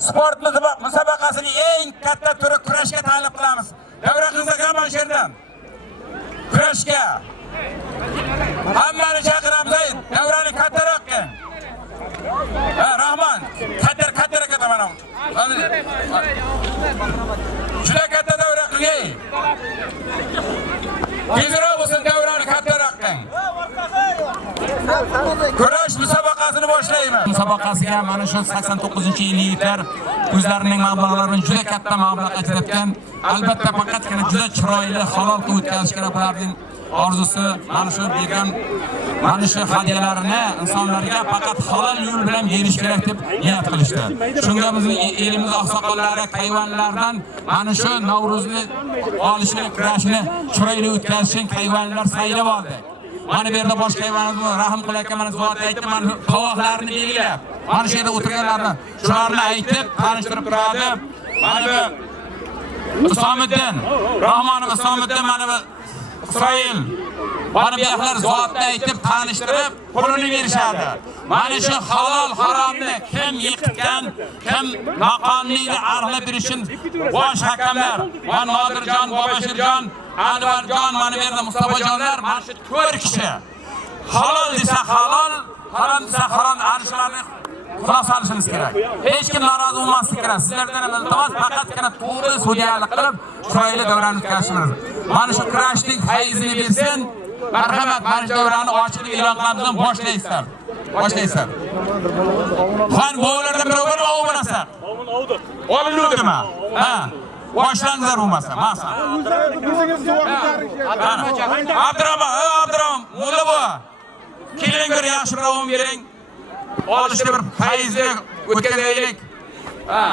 Sport musobaqasining eng katta turi kurashga ta'lib qilamiz. Davra qilgan mana shu yerdan. Kurashga. Hammani chaqiramiz. Davrani kattaroq qil. Rahman, katta mana. Juda katta davra qilgay. Tezroq bo'lsin davrani kattaroq qil. Kurash musobaqasini boshlaymiz. Musobaqasiga mana shu 89-yilliklar o'zlarining mablag'larini juda katta mablag' ajratgan. Albatta faqatgina juda chiroyli halol qilib o'tkazish kerak ularning orzusi. Mana shu bergan mana shu hadiyalarini insonlarga faqat halol yo'l bilan berish kerak deb niyat qilishdi. Shunga bizning elimiz oqsoqollari hayvonlardan mana shu Navro'zni olishni, kurashni chiroyli o'tkazishni hayvonlar saylab oldi. Mana bu yerda boshqa hayvonlar rahim qilayotgan mana zot aytdi, mana tovoqlarini belgilab, mana shu yerda o'tirganlarni shularni aytib, tanishtirib turadi. Mana bu Isomiddin, Rahmonov Isomiddin, mana bu Isroil. Mana bu yoqlar zotni aytib, tanishtirib, pulini berishadi. Mana shu halol haromni kim yiqitgan, kim maqomini arg'ilab berishin bosh hakamlar, mana Nodirjon, Bobashirjon, Anvarjon, mana bu yerda Mustafojonlar, mana shu 4 kishi. Halol desa halol, harom desa harom arishlarni xulosa olishimiz kerak. Hech kim norozi bo'lmasligi kerak. Sizlardan ham iltimos faqatgina to'g'ri sudiyalik qilib, chiroyli davrani o'tkazishimiz. Mana shu kurashning hayzini bersin. Marhamat, mana shu davrani ochiq e'lon qilamiz, boshlaysiz. Boshlaysiz. Xon bo'lardan birov o'g'irlasa. Olinudimi? Ha. Boshlanizlar bo'lmasa, masa. Abdurahmon, mulla bu. Keling bir yaxshiroq bering. Olishda bir fayzni o'tkazaylik. Ha.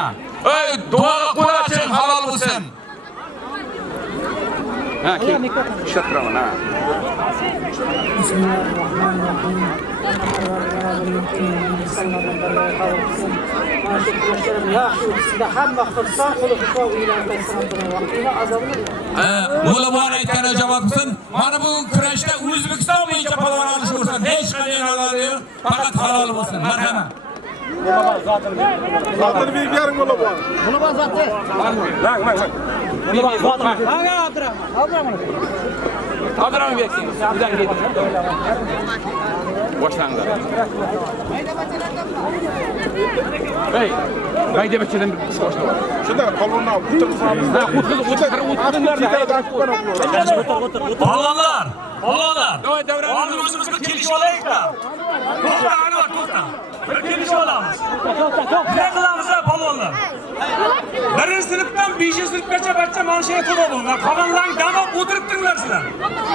Ey, duo qilaching halol bo'lsin. Ha, ishlab turaman, ha. Mo'laboy aytgani javob qilsin. Mana bugun kurashda O'zbekiston bo'yicha polvon olish bo'lsin. Hech qanday irodasi yo'q, faqat halol bo'lsin. Marhamat. Zotini bergaring Mo'laboy. Mo'laboy zoti. Mang. Abdurahmon beksin. Bizdan ketdi. Boshlanadi. Hey, mayda bachadan bir ish boshlab. Shunda polvonni o'tirg'izamiz. Polvonlar. Oldin o'zimiz bir kelishib olaylik-da. To'xta. Bir kelishib olamiz. Nima qilamiz polvonlar? 1-sinfdan 5-sinfgacha bacha mana shu yerda bo'lgan. Qolganlarni damab o'tirib turinglar sizlar.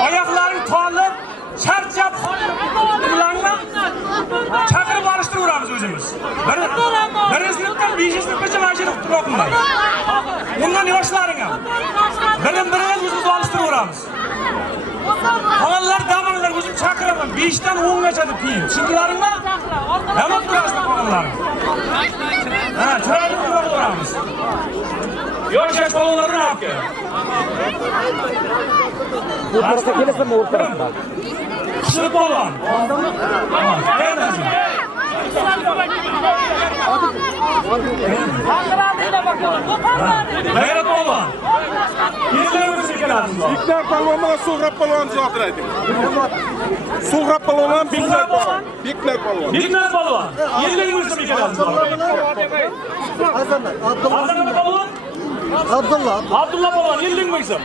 Oyoqlaring tolib, charchab qolganlarni chaqirib olishtiramiz o'zimiz. 1-sinfdan 5-sinfgacha mana shu yerda turiblar. Bundan yoshlaring ham. Birin-birini o'zimiz olishtiramiz. Qolganlar damanlar o'zim chaqiraman. 5dan 10gacha deb keyin. Tushundinglarmi? Damab turasizlar qolganlarni. Ha, chiroyli qilamiz. Yosh polvonlarni olib kel. Bu tarafga kelasizmi, o'rta tarafga? Qishli polvon. Qayerdasan? G'ayrat polvon. Kelinglar kelasiz. Biknar polvon bilan So'g'rab polvon zotini ayting. So'g'rab polvon, Biknar polvon. Biknar polvon. Kelinglar kelasiz. Hasan polvon. Abdullah polvon, yilding misin?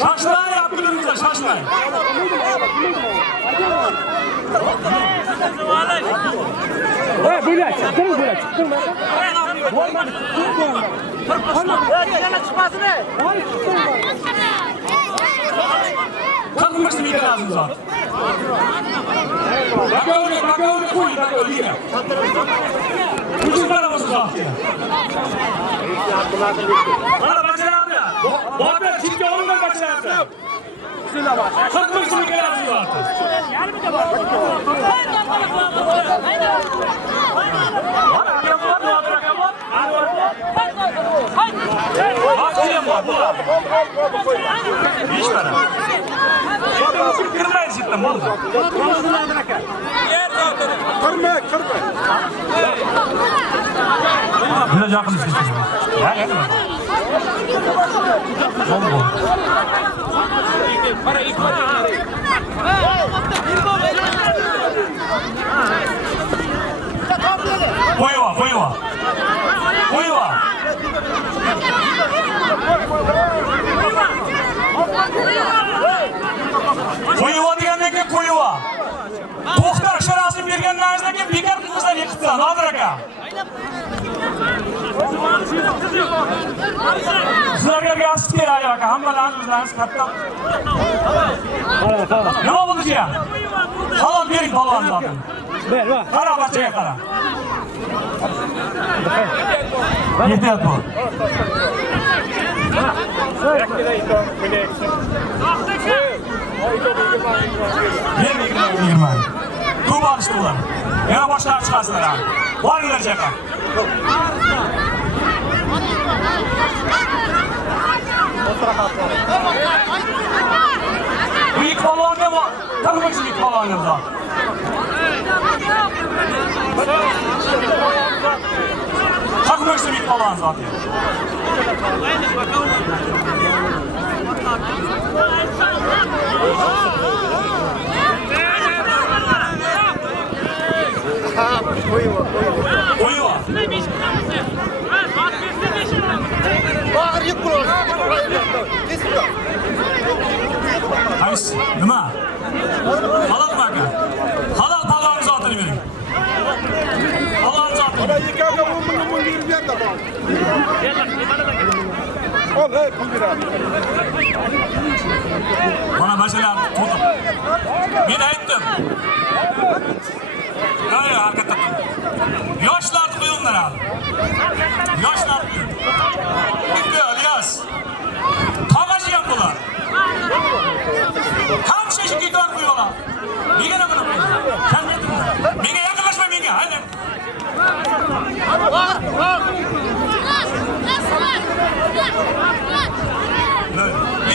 Şaşlay Abdülhamid'e şaşlay. Böyle çıktın böyle çıktın. Kalkmıştı bir lazım zaten. Bakavga koyun bakavga. Kucuk aramızı zaten. Bana başlayalım ya. Muhabbet çünkü onunla başlayalım. Kalkmıştı bir lazım zaten. Hiç para. Kırmayın sitten oldu. Kırma. Biraz yakın istiyorsun. Ya gelme. Oldu. Koyuva. Koyuva degandeki koyuva. To'xtar sharasini berganlaringizdan keyin bekor qilmasdan yiqitsan, Nodir aka. Sizlarga gaz kerak aka, hammalarning o'zlaringiz katta. Nima bo'ldi jiyan? Halol bering polvonni zotin. Ver. Qara barchaga qara. Ehtiyot bo'l. Yirmi. Ko'p olishdi ular. Yana boshlab chiqasizlar. Boringlar jaqa. Büyük polvonga bor. Tanımışsın büyük polvonga. Tanımışsın büyük polvon zaten. Koyuva. Hayır, nima? Halal mı aka? Halal palağın zatını verin. Palağın zatını. Bana yıkağına bunu yürüyen de var. Ol hey kumbira. Bana başlayalım. Tutup. Ben ayıttım. Yok hakikaten. Yoshlarni qo'yinglar abi. Yoshlarni qo'ying. Bitta Ilyos. Tog'achi ham bular. Hamma ishi gitar qo'yinglar. Nega nima qilib? Menga yaqinlashma menga. Haydi.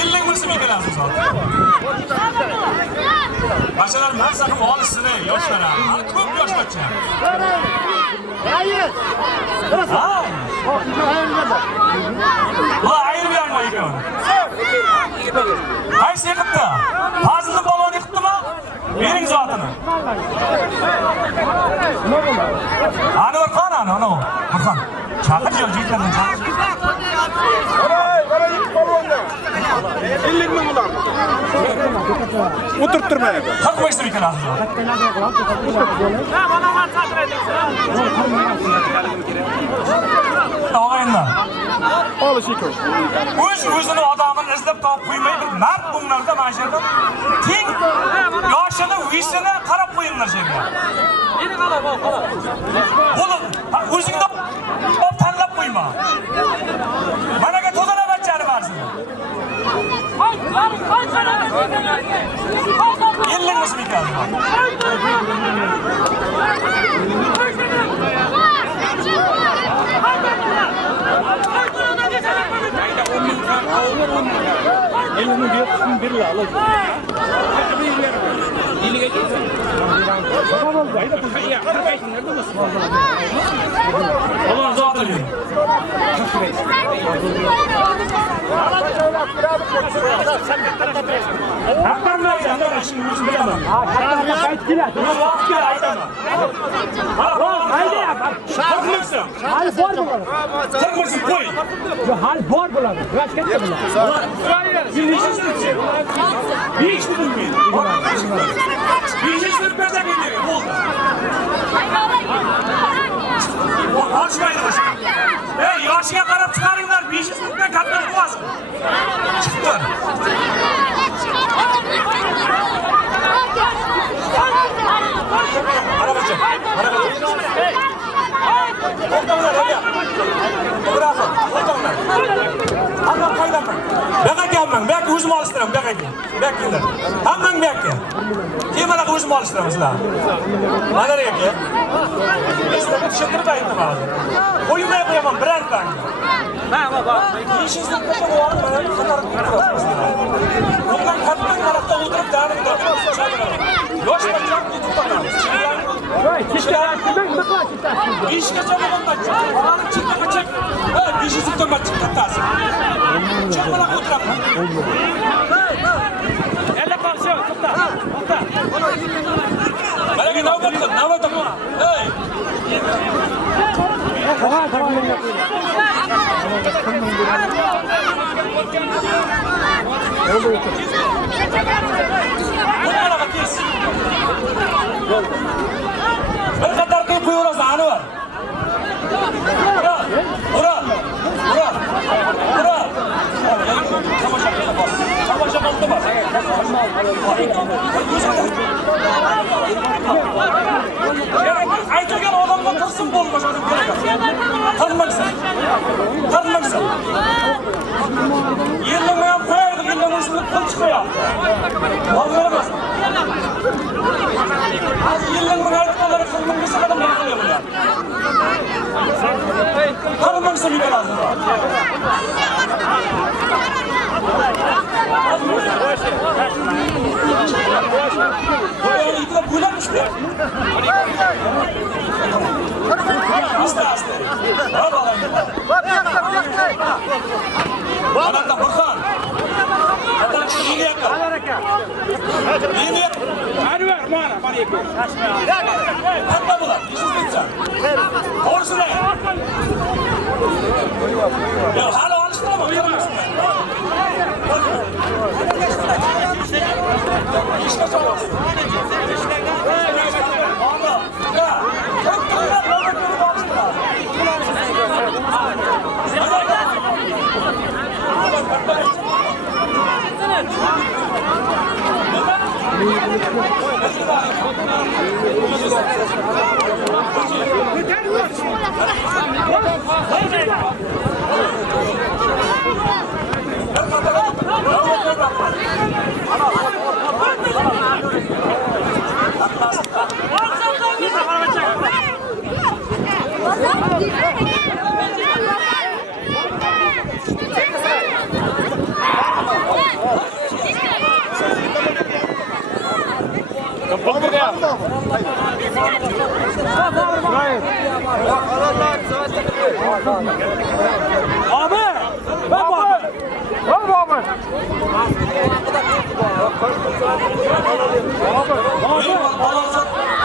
Ellik ming so'm lazım zaten. Başkalar mansakım oluşsun ey yoshlar ham. Hali ko'p yosh bachcha. Hayır. Ha. Bu ayır berma ekan. Qaysi yiqibdi? Fazilni polvon yiqibdimi? Bering zotini. Anvarxon ana. Burxon. Chaqir yigitlarni chaqir. Bana yık balonda. 50 ming ular. O'tirtirmaydi. Haqmaysiz ekan aziz. Og'aylar. Olish ekan. O'zini odamini izlab topib qo'ymaydi. Mard bunlarda mana shu yerda teng yoshini, uyisini qarab qo'yinglar yerga. Buni o'zingni tanlab qo'yma. Managa to'zana bachchani barsin. 50 ming so'm ekan. Allah razı olsun. Hakkım var ya, ben şimdi yüzüm bilemem. Buna vakit gel, aytama. Haydi ya, bak. Takmışsın. Hal bor bo'ladi. Takmışsın, koy. Hal bor bo'ladi. Rashkatga bo'ladi. Bilişizlikçi. Hiç mi bilmeyin? Bilişizlik bezak edin, oldu. Açmayın aşkım. Yaşıya karab çıkarıyorlar, bilişizlikten katlanı boğazın. Çıktı. Arabacı. Korktanlar hadi. Bırakın. Korktanlar. Hamman kaydanlar. Beka gelmem. Belki uzun alıştıram. Beka gelin. Hamman belki. Kim alaka uzun alıştıram sizler? Bana ne ki? İşte şıkkır da indim ağzı. Uyumaya koyamam. Birer tane. İşinizden kaçan o anı bana katarıp tutuyorsunuz. Bundan katman yarakta oturup devam edin. Yoş bacak bir tutamam. İş kaçamam ben. Oranın çıktı kaçak. Bir şey sıktım ben çıktı tasın. Çıkmadan oturamam. Elle kalsın. Tutta. Bana bir navbat kıl. Navbat kıl. Hey. Bunlara bakıyoruz. Ben kadar kıyıp buyuruz anı var. Bura. Çamaşa kaldı var. Aytırgen adamda tırsın bolmaz adam gerek. Tanımaksın. Yerlemeyen koyardık, yerlemesini kıl çıkıyor. Olmayamaz. Az yerlemeyen aytmaları kılmınkısı kadar bana kılıyor bunlar. Tanımaksın bir de lazım. Böyle iyice buylamış mı? Hasta. Ananda Burhan. Adam yine yakar. Yine yakar. Hadi ver bana yakar. Hatta bular. İşsiz bitsen. Doğrusu ne? Ya hala alıştıramam. İş kaçamazsın. Ya. Çok güzel.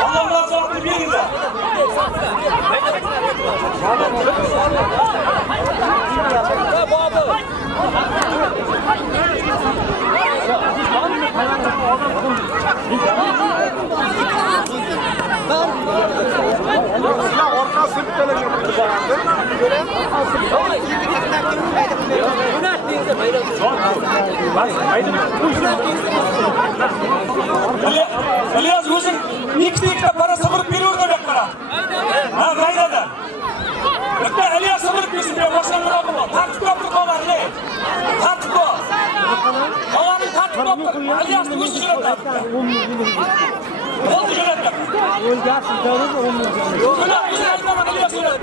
Adamlar zaten bir yerinde. Ortası bir tane yapıldı. İlyas Hüseyin ikide para sıfır bir orada bekler. Ha gayrada. Bekle İlyas sıfır bir süre başına bırakma. Tartık yaptık onlar ne? Tartık o. Havanın tartık yaptık. İlyas Hüseyin şurada. Oldu şurada. Şurada güzel zaman İlyas şurada.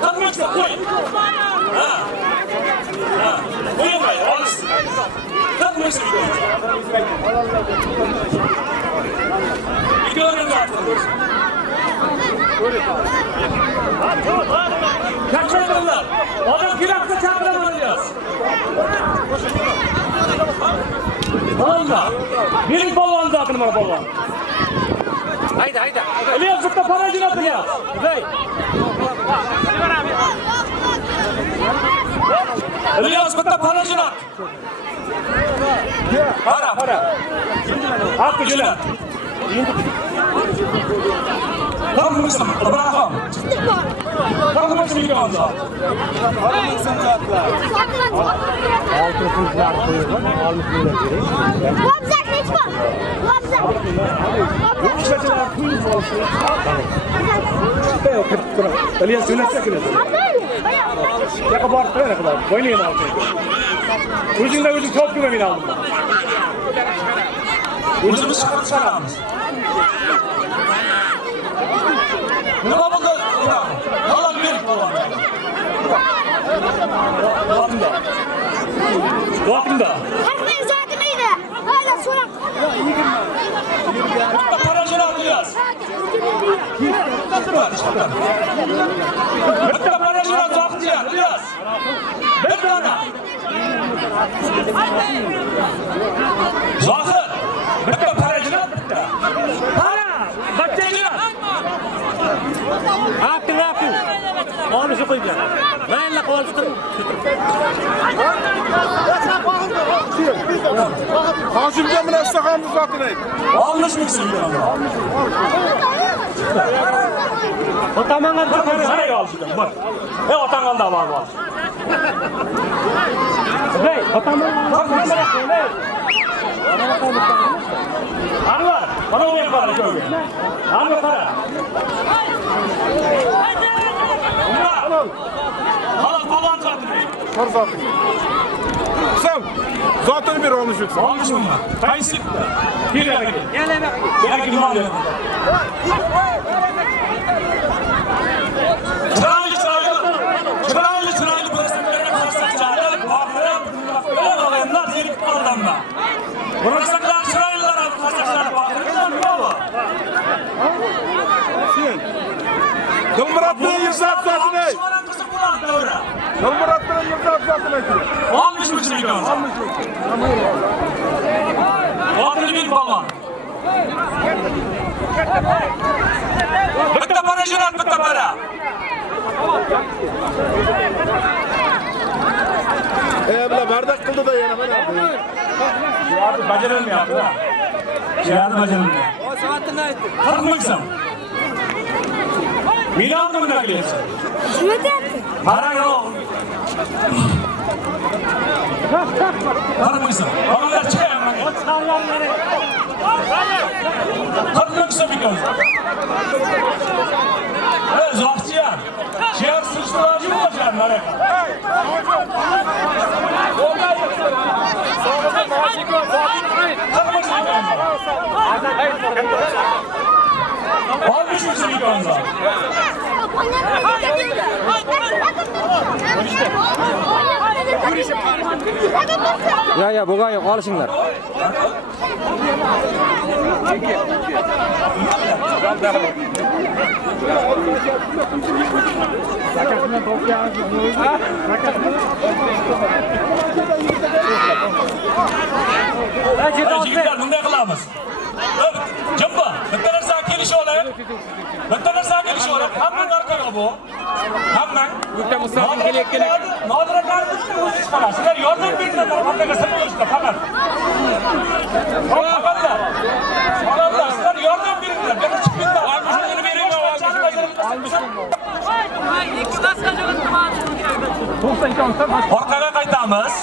Tanımışsın koy. Ha. Koyun. Kaçırdılar. Adam kilakta çağıramayacağız. Valla. Birinci balon da akılma balon. Haydi. İlyas zıpta paracını atın ya. İlyas zıpta paracını at. Para. Hakkı güle. Tamam mısın? Bırakalım. Tamam mısın İlyas'a? Altı kızlar koyuyor. Almış böyle biri. Wapzak hiç var. Wapzak. İlyas yönetsek yine. Ne kadar ne kadar? Oynayayım abi. Özün çok güvenli aldım. Özümüz çıkartacağız. Ne oldu? Alan bir. Vakında. Hakmayın zaten iyiydi. Hala sorak. Hatta paracını alacağız. Hatta paracını alacağız. Ben bana. Zahır. Hatta paracını al. Para. Bakacağız. Akın. Onu şu koyacağım. Ben la kovalıştım. Haşimce münassahamız zaten ey. Almış mısın? O tamamına Bak nereye alacağım bak. Otangan da var. Hey, o tamamına. Bak nereye koyuyor. Anlar. Bana oraya para koy. Anlar para. Hala baban zaten. Var zaten. Sen zaten bir olmuş yoksa. Almış mı? Kaysık. Bir yere git. Bir yere git. Çıraylı bıraksakilerine bıraksak çağırır. Bakırım. Öyle balayımlar zirip bağlamda. Bıraksaklar çıraylılar abi. Bıraksaklar bakırım. Ne olur? Yılmırat Bey'in yırzat zaten ey. Yılmırat Bey'in yırzat zaten ey. Almış mı şimdi? Almış. Bakırım bir balon. Bitti para şuran, bitti para. Bile bardak kıldı da yana bana. Şiardı bacarılmıyor yaptı ha. Şiardı bacarılmıyor. O saatini ayıttı. Tanımışsın. Milan'da mı nakliyesin? Şunu da yaptı. Para yok. Tanımışsın. Babalar çıkayım ben. Tanımışsın bir göz. Zahçıyan. Şiar sıçtıracı mı olacaksın? Almış mısın bir kanza? Ya bugan yok alışınlar. Yigitlar bunday qilamiz. Jimbo, bitta narsa kelishib olaylik. Bitta narsa kelishib olaylik. Hammang orqaga bu. Hammang. Bitta musofir kelayotgan ekan. Nodiratlarimizni o'zi chiqaradi. Sizlar yordam beringlar, orqaga sirlashda faqat. Faqatlar. Faqatlar sizlar yordam beringlar. Beni chiqinglar. Almishni beringlar. Orqaga qaytamiz.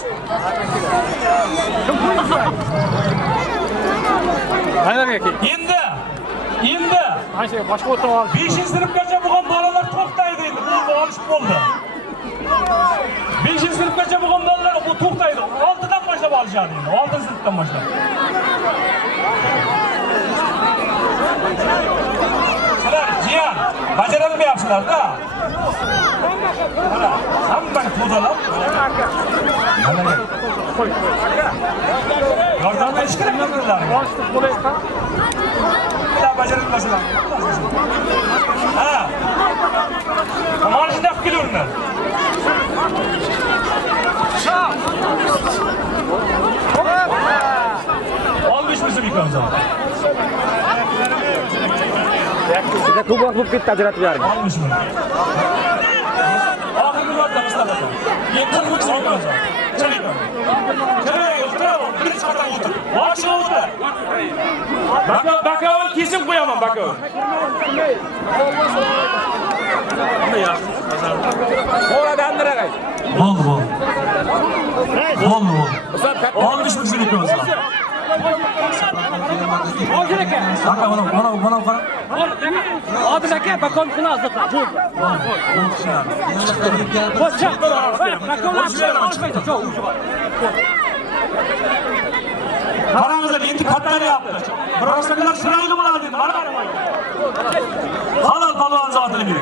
Endi Boshqa o'tirib ol. 5-sinfgacha bo'lgan bolalar to'xtaydi endi. Bu olish bo'ldi. 5-sinfgacha bo'lgan bolalar bu to'xtaydi. 6dan boshlab olishadi endi. 6-sinfdan boshlab. Sizlar jiyan bajarolmayapsizlar-da. Mana hammani to'dalab. Mana qo'y. Yordam berish kerakmi bularga? Boshliq bo'layqa. Bular bajarilmasalar. Ha. Mana shunday qilib kelurlar. Olmuş musun ilk önce? Juda ko'p vaqt bo'lib ketdi ajratib bergan. Olmuş mu? Ahırlı var da Mustafa. Yeter mi ilk önce? Çelik mi? Çelik otur. Bir çıkartan otur. Başına otur. Bakalım kesin koyamam bakalım. Ne ya? Oradan nereye? Oldu. Olmuş musun ilk önce? Baka bana. Odil aka bakon qilib azatlar. Boshqa. Paramızda endi katları yaptı. Burasılar sırayla mı aldı? Halal balon zatını biri.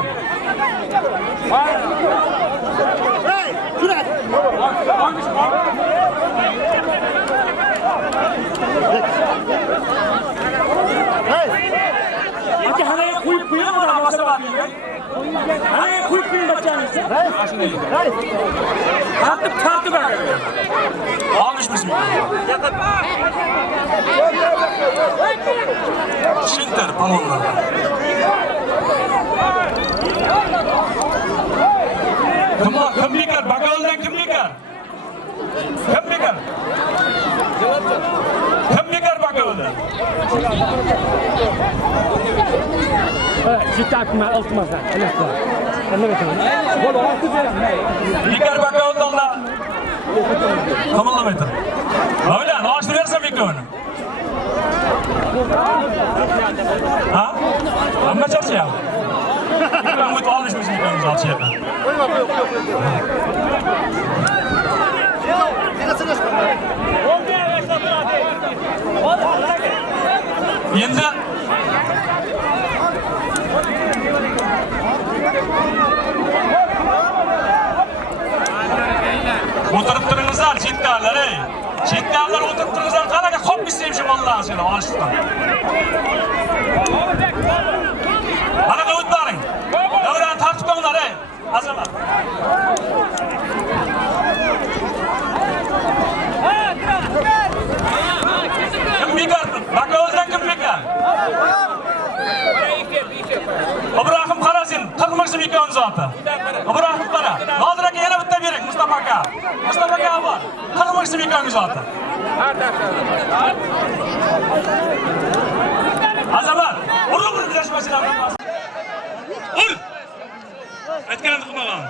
Aka hanaga qo'yib qo'ying uni munosabat. Hanaga qo'yib qo'ying bachchangizga. Tartib aka. Almış mısın? Şinter balonlar. Kim bekar? Bakaldan kim bekar? Kim bekar? Kim bekar bakaldan? Jitakma oltmasa. Bekar bakaldan da. Kamalamaydın. Öyle, maaşını versem bekliyorum. Ha? Amma çarşı ya. Ben bu almış mısın bekliyorum zaten şeyden. Endi o'tirib turingizlar, chetdalar, ey. Chetdalar o'tirib turingizlar, qanaqa xo'p istaymişim Allohni seni olishdan. Qanaqa o'tbaring. Davrani tartib qo'yinglar, ey. Azamat. Kim bekar? Baka o'zdan kim bekar? İbrahim Karasin, takmışsın ikon zatı. İbrahim Kara. Nadir aka yana bitta bering Mustafa aka. Mustafa aka var. Takmışsın ikon zatı. Azamat. Urun birleşmesine yapılmaz. Ur! Etken tıkmagan.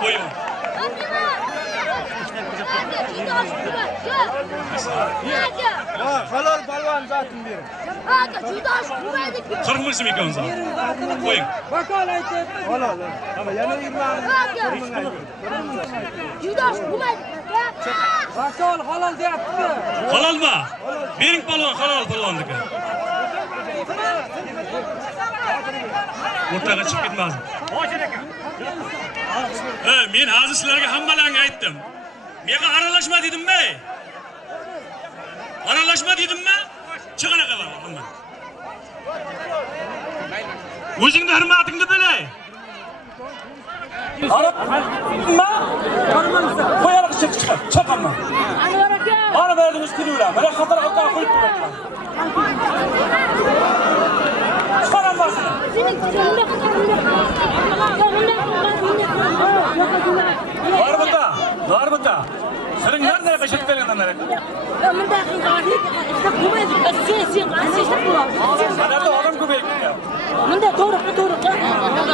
Koyun. Halol balvon zotim bering. Aka, juda oshirmaydik. Qirqmishim ikon zot. Qo'ying. Bakon aytib. Halol. Ama yana 20 Aka, juda oshirmaydik aka. Bakon halol deyapti. Halolmi? Bering polvon, halol polvonniki. O'rtaga chiqib ketmasin. Men hozir sizlarga hammalarga aytdim. Menga aralashma dedim-mi? Aralashma dedim-mi? Chiqanaqa bor hamma. O'zingni hurmatingni bilay. Aralashma? Qo'yariq chiqib, chiqaman. Anvar aka. Ana berdingiz kelyapman. Mana xatar ota qo'yib qo'yapman. Chiqaramazsın. Var mı da? Senin nerede beşiklerin nerede? Nerede adam gibi ya?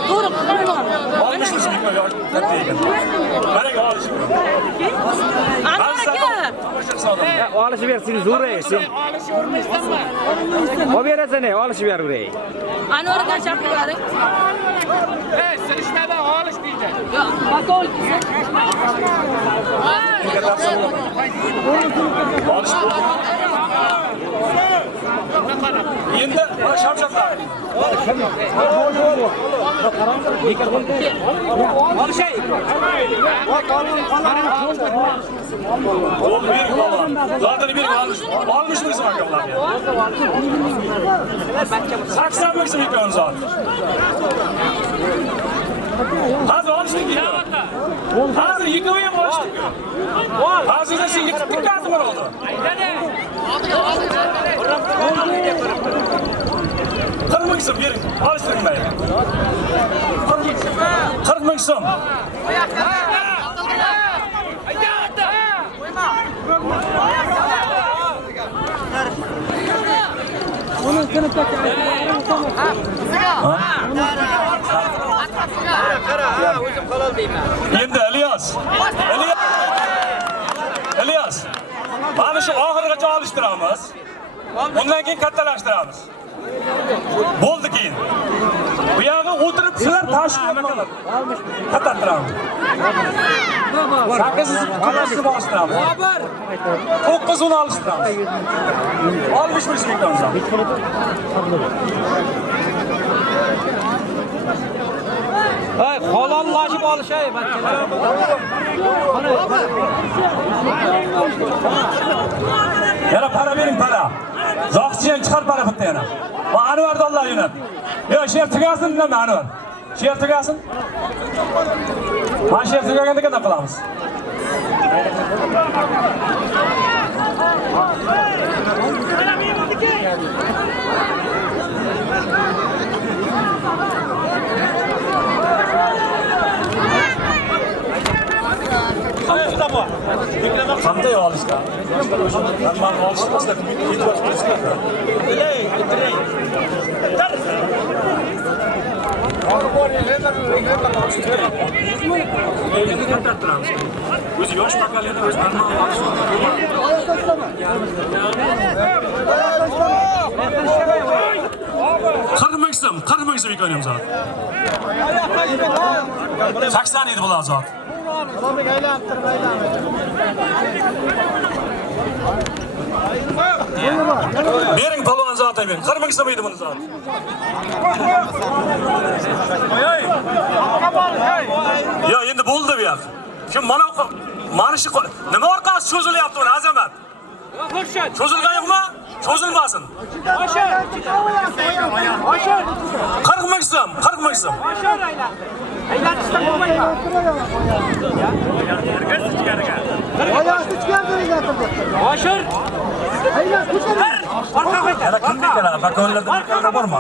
Doğru. Olmuş musun bir böyle? Bana gel alışık. Olishi bersiniz, o'raysiz. O berasini, olishi ber o'ray. Anvar aka shart qilaring. Silishmadan olish deydi. Yo'q, makol. Endi shamshatlar. Zaten bir almış mısın bakalım? 80 mısın yıkıyorsun zaten? Hazır almışsın ki. Hazır yıkımayı mı almışsın? Hazır da sen yıktık lazım oldu. Kırmızı bir alıştırın beni. Kırmızı. Endi İlyas. Bana şu ahırgacha alıştıramiz. Bundan keyin kattalashtiramiz. Bo'ldi keyin. Bu yoqqa o'tirib sizlar tashkilotlar. Kattalashtiramiz. 8 alıştıramiz. 9 alıştıramiz. Olmuş mu ismikamiz? Hey, halallashib olishayib Yana para bering para. Zoqchiyan chiqar para bitta yana. Va Anvarni Alloh yo'nat. Yo, she'r tugasin nima Anvar? She'r tugasin. Ha, she'r tugaganda qanday qilamiz? Qanday olishdi? Men olishmasdan o'zi yosh makalada o'z qirmizim ekan zot. 80 edi bular zot. Bering palvon zot bering. Qirmizim edi buni zot. Yo, endi bo'ldi bu yoq. Kim mana shu nima orqasi cho'zilyapti uni azamat? Cho'zilgan yo'qmi? Cho'zilmasin. Oshir. 40 ming so'm. Aylatishdan bo'lmaydi. Oyoqni chiqardi. Oshir. Yana kimga keladi? Bakollarda bormi?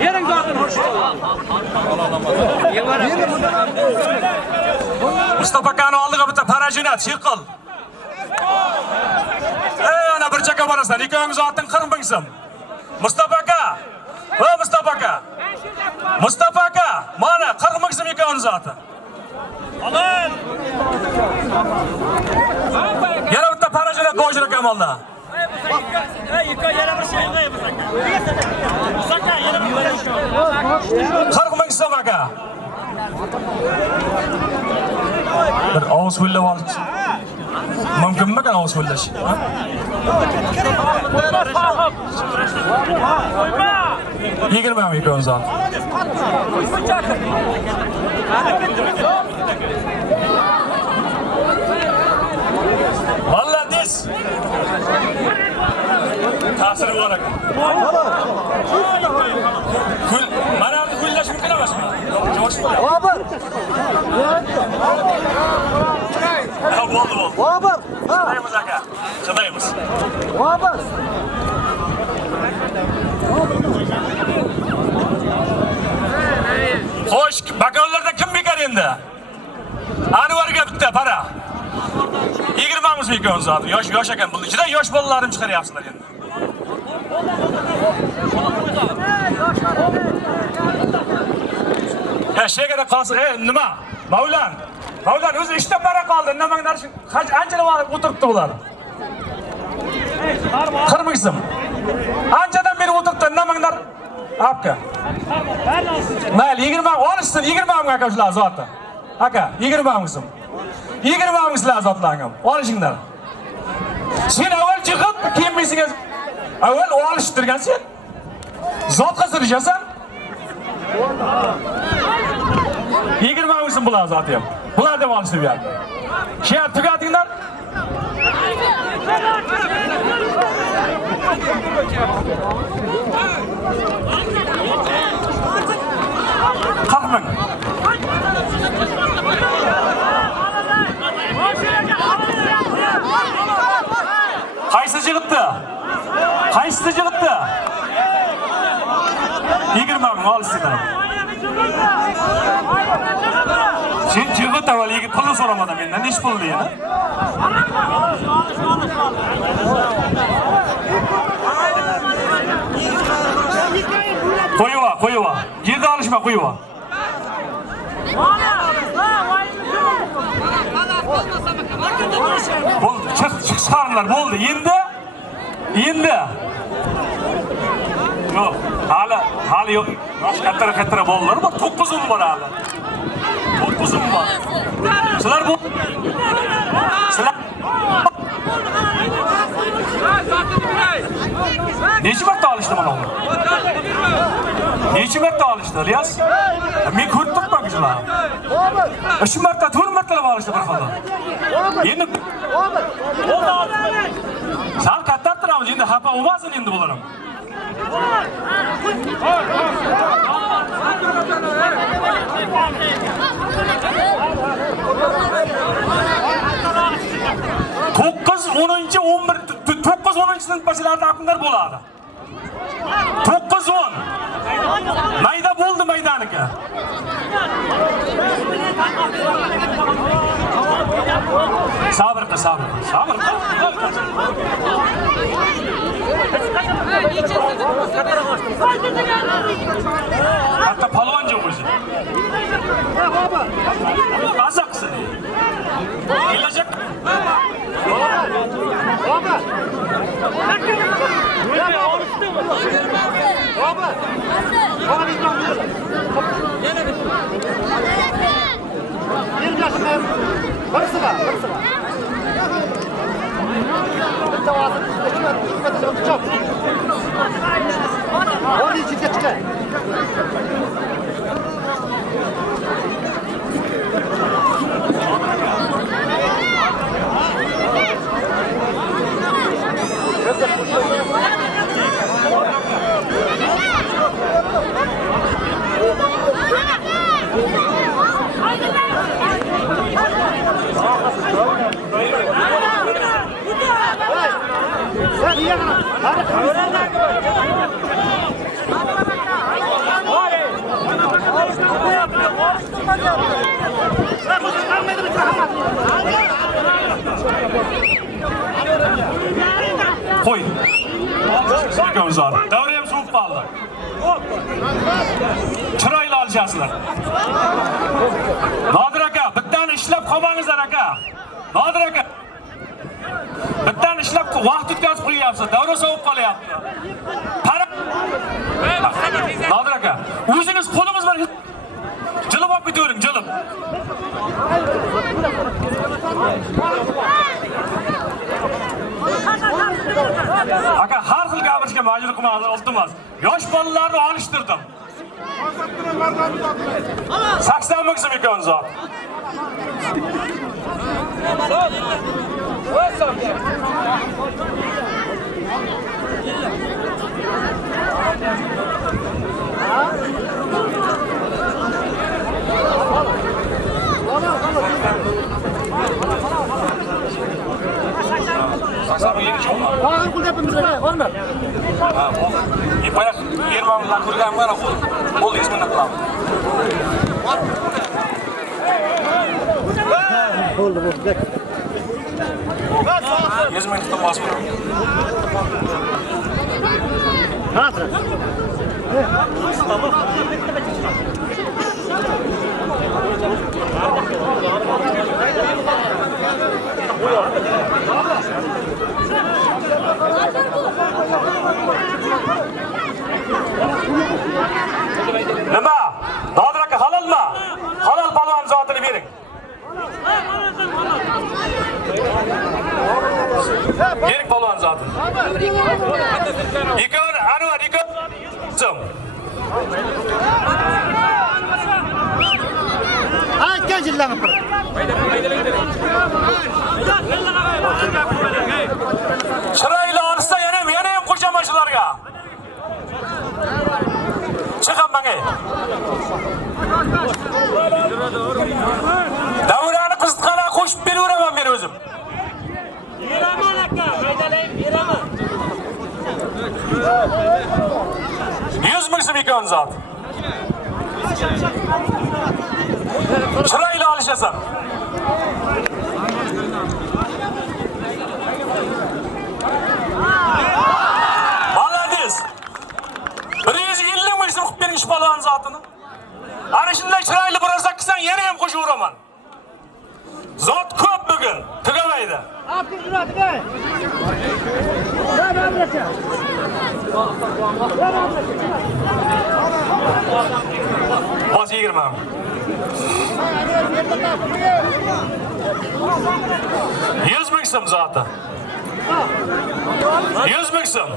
Bering zotini. Mustafa akani oldiga bitta parajinat chiqil. Ana bir chaka borasan. Ikkingiz otning 40 ming so'm. Mustafa aka. Ha, Mustafa aka. Mustafa aka, mana 40 ming so'm ikkingiz oti. Alın. Yana bitta parajinat Bojir akamolda. Yıka yana bir şey yapacak. Saka yana bir şey. 40 ming so'm aka. Bir og'iz o'ylab olish. Mumkinmi kan og'iz o'ylash? 20 ming ikkingiz oti. Vallahi dis. Ta'siri bor ekan. Mana bu kullash mumkin emasmi? Bobur. Ha, bo'ldi. Bobur. Chidaymiz aka. Chidaymiz. Bobur. Xo'sh, bakollarda kim bekar endi? Anvarga bitta para. 20 ming ikkingiz oti. Yosh ekan bu. Ichida yosh bolalarim chiqaryapsizlar endi. Shegada qolsa, nima? Mavlan o'zi ishda para qoldi. Nimaga anchalar o'tiribdi ular. 40 ming so'm. Anchadan beri o'tiribdi, indamanglar. Aka. Mayli, 20 olishsin, 20 ming aka shular zotda. Aka, 20 ming so'm. 20 ming sizlar zotlaringam. Olishinglar. Sen avval chiqib, keyin menga avval olishtirgan sen. Zotga so'rashasan. 20 ming so'm bular zoti ham. Bular deb olishib berdi. Keyin tugatinglar. Qahmang. Qaysi chiqibdi? Qaysi chiqibdi? 20 ming olishinglar. Sen chiqib avval yigit pulni so'ramadi mendan, nech pul deydi? Qo'yva. Yerda olishma, qo'yva. Bo'ldi, chiqsaringlar, bo'ldi. Endi. Yo'q, hali yo'q. Yosh kattara bolalar bor, 9 um bor hali. 9 um bor. Sizlar bu. Sizlar necha marta olishdi mana ular? Necha marta olishdi, Riyos? Men ko'rdim shular. 3 marta, 4 martalab olishdi bir xil. Endi sal kattartiramiz, endi xafa bo'lmasin endi bular ham. To'qqiz, 10, 11, 9, 10 sinfdagilarda aqllar bo'ladi. 9, 10. Mayda bo'ldi maydaniki. Sabr qil. Hatta palvonchi o'zi. Mazaqsin. Kelajak. Qo'y. Silikon davra ham so'p qoldi. Chiroyli olishasizlar. Nodir aka, bittani ishlab qolmangizlar aka. Nodir aka. Bittani ishlab vaqt o'tkazib qo'yapsiz. Davra so'p qolyapti. Nodir aka, o'zingiz qo'lingiz bilan jilib olib ketavering, jilib. Aka, har xil gapirishga majbur qilmadim, iltimos. Yosh bolalarni olishtirdim. 80 ming so'm ekan zot. Qolgan pul gapimizga olma. Ipaya 20 mingdan ko'rgan mana qo'l ismini qilaman. Bo'ldi. 100 ming tutib bosma. Hozir. Nima? Nodir aka halolmi? Halol palvon zotini bering. Bering palvon zotini. Ikon Anvar ikon. Aytgan jillarni bir. Chiroyli olsa yana ham qo'shaman shularga. Chiqam menga. Davrani qizitqana qo'shib beraveraman men o'zim. Beraman aka, maydalayim, beraman. 100 ming so'm ikon zot. Chiroyli olishasan. Молодец. 150 ming so'm qilib bering palvon zotini. Ana shunday chiroyli birosa qilsang yana ham qo'shaveraman. Zot ko'p bugun, tugamaydi. Boz 20. 100 ming so'm zoti. 100 ming so'm.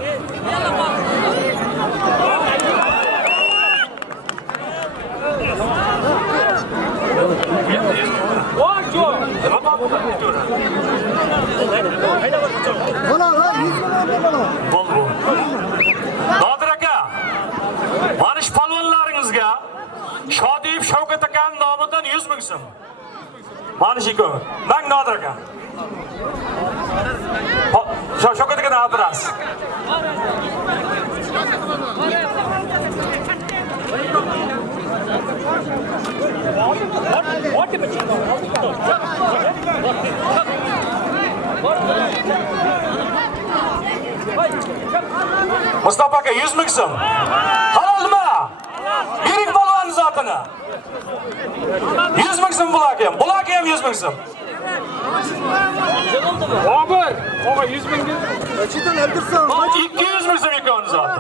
Nodir aka, mana shu palvonlaringizga Shodiyev Shavkat akaning nomidan 100 ming so'm. Mana shu ko'p. Men Nodir aka. Shavkat akadan adras. Mustafa aka 100 ming so'm. Halolmi? Bering palvon zotini. 100 ming so'm bularga ham 100 ming so'm. Bobur, oga 100 ming. Chidan o'ldirsan. 200 ming so'm ikon zoti.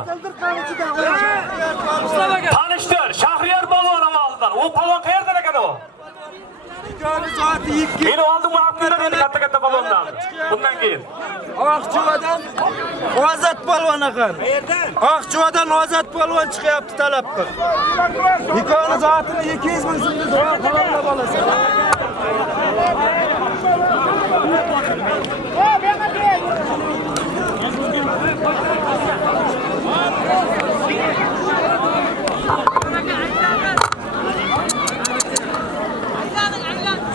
Tanishtir, Shahriyar palvon amalidan. U palvon qayerdan ekan u? Meni oldim vaqtida katta palvondan. Bundan keyin Oqchuvadan Ozat polvon ekan. qayerdan? Oqchuvadan Ozat polvon chiqyapti talab qil. Nikoni zotini 200 ming so'mga xabarlab olasan.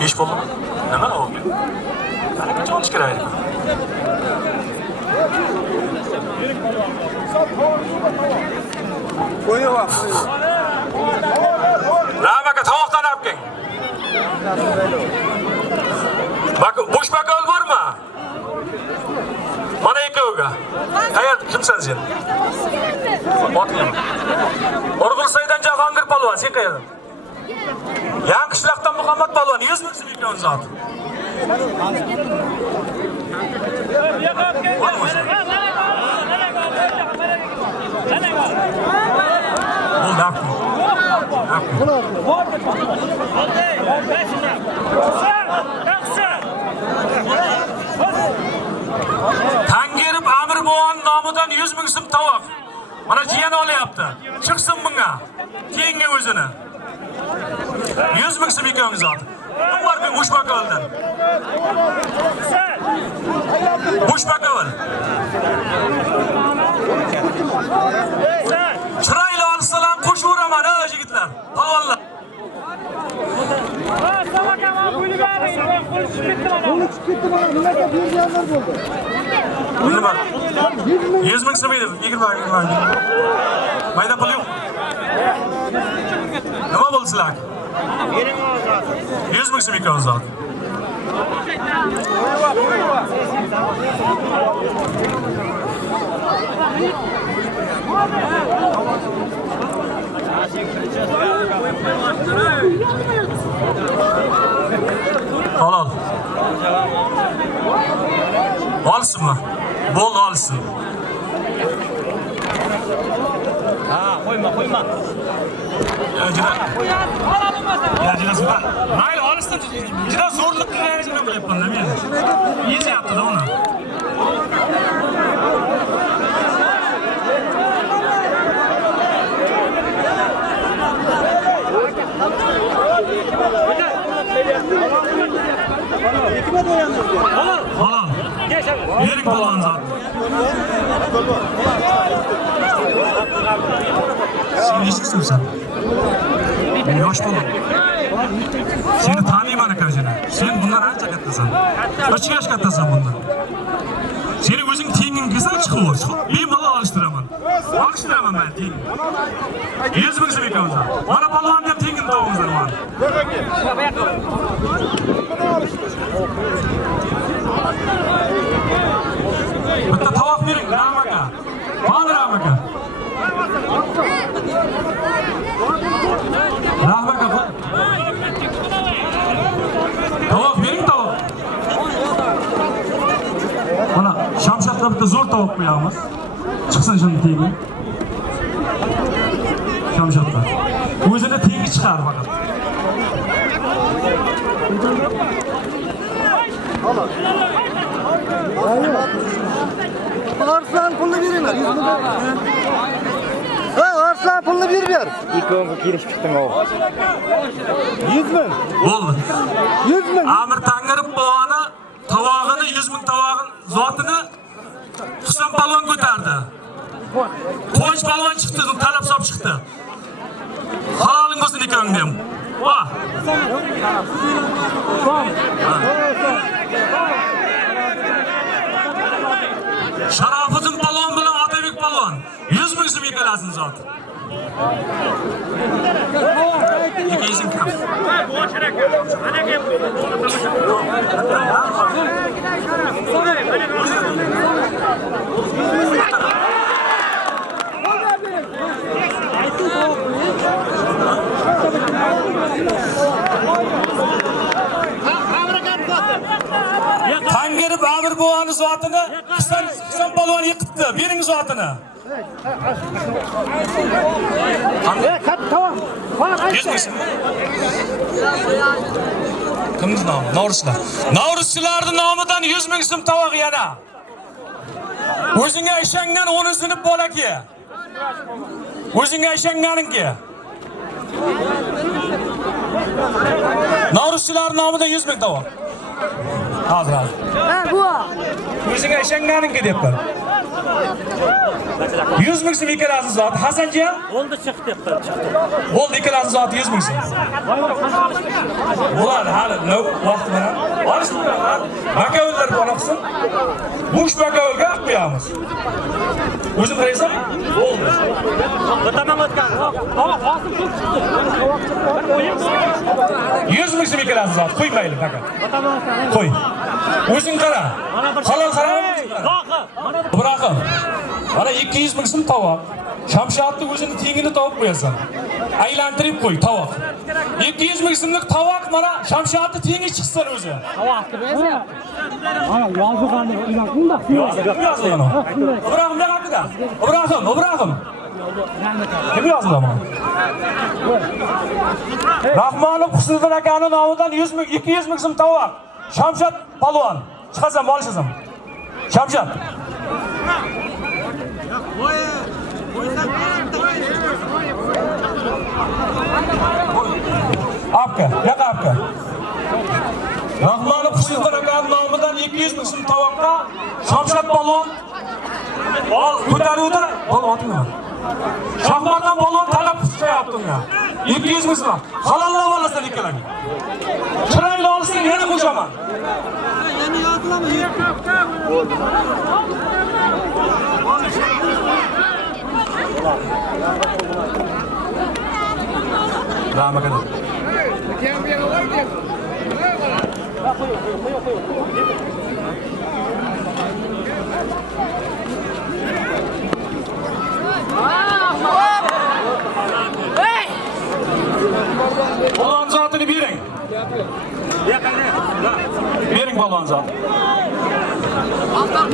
İş buldum. Nima oldu? Qanaqa cholish kerak? Qo'yib. Namaga tovoqdan olib kel. Bak, bo'sh bakol bormi? Mana ikkoviga. Qayerda kimsan sen? Otlayman. O'rg'ilsaydan Jahongir polvon, sen qayerdan? Yan qishloqdan Muhammad polvon 100 ming so'm ikon zot. Tangerib Amir boğan nomidan 100 ming so'm tovoq. Mana jiyan olyapti. Chiqsin bunga. Keyingi o'zini. 100 ming so'm ikon zot. Umar bin Bushbakovdan. Bushbakov. Chiroyli olsalam qo'shuveraman, yigitlar. Palvonlar. Nima? 100 ming so'm edi, 20 ming. Mayda pul yo'q. Nima bo'ldi sizlar? 100 ming so'm ikon zot. Halol. Olsunmi? Bo'ldi olsun. qo'yma. Juda zo'r. Mayli, olishda juda zo'rlik qilganingni qilyapman-da men. Yezyapti-da uni. Halol. Yirik polvon zot. Sen eshitibsan? Yosh polvon. Seni taniyman akajana. Sen bundan ancha kattasan. 3 yosh kattasan bundan. Seni o'zing tenging kelsa chiqaver. Bemalol olishtiraman. Olishtiraman men teng. 100 ming so'm ekan. Mana polvon deb tengini topingizlar mana. Bitta tovoq bering, Rahim aka. Qani Rahim aka. Rahim aka. Tovoq bering, tovoq. Mana Shamshatga bitta zo'r tovoq qo'yamiz. Chiqsin shuni tengi. Shamshatga. O'zini tengi chiqar faqat. Arslan pulni beringlar. 100 ming. Arslan pulni ber. Ikkovga kelishib chiqding o. 100 ming. Bo'ldi. 100 ming. Amir Tangirov polvoni tovog'ini 100 ming tovog'ini zotini Husan polvon ko'tardi. Qo'sh polvon chiqdi, talab solib chiqdi. Haloling bo'lsin ikkovingda ham. Va. Sharofiddin polvon bilan Otabek polvon 100 ming so'm yekalasini zot. 200 ming kam. Tangirov Amir buvani zotini Husan polvon yiqitdi. Bering zotini. Kimning nomi? Novruzchilar. Novruzchilarning nomidan 100 ming so'm tovoq yana. O'zingga ishongan 10 sinib bolaki. O'zingga ishonganingki. Novruzchilarning nomidan 100 ming tovoq. Hozir. buva. O'zingga ishonganingki debdi. 100 ming so'm ikkalasi zot. Hasanjon? Bo'ldi chiqdi. Bo'ldi ikkalasi zot 100 ming so'm. Bular hali vaqt bilan olishtiramiz. Bakovullar bo'laqsin. Bo'sh bakovulga qo'yamiz. O'zim qaraysan? Bo'ldi. Tamam o'tgan. Hosil chiqdi. 100 ming so'm ikkalasi zot. Qo'ymayli faqat. Qo'y. O'zing qara. Halol qara. Ibrohim. Mana 200 ming so'm tovoq. Shamshatni o'zini tengini topib qo'yasan. Aylantirib qo'y tovoq. 200 ming so'mlik tovoq mana Shamshatni tengi chiqsin o'zi. Tovoqni bersa. Yozg'ani unda. Yozgan. Ibrohim ne haqida? Ibrohim. Kim yozdi mana? Rahmonov Husniddin akaning nomidan 200 ming so'm tovoq. Shamshat polvon. Chiqasan, olishasan. Shamshat. Apka, yo'q apka. Rahmonov Husniddin akaning nomidan 200 ming so'm tovoqqa Shamshat polvon ko'taruvdi. Polvon Shohmardan polvon talab qilyapti unga. 200 ming so'm. Halollab olasan ikkalani. Chiroyli olsang yana qo'shaman. Yana yozilaman. Rahmat aka. Polvon zotini bering. Bering polvon zot.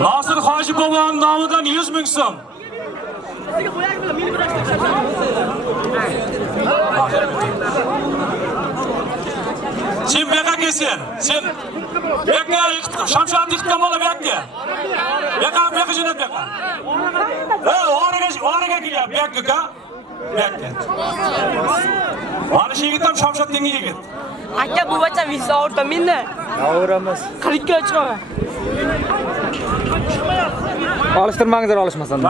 Nosir Hoji polvon nomidan 100 ming so'm. sen. Bekka Shamshad yıktım ola bekka. Bekka jünat bekka. Oraga gel bekka. Bekka. Ana şey gittim Shamshad dengi git. Aka bu bacham visa orta menda. Avramas. Qilibga chiqaman. Alıştırmanızlar alışmasan.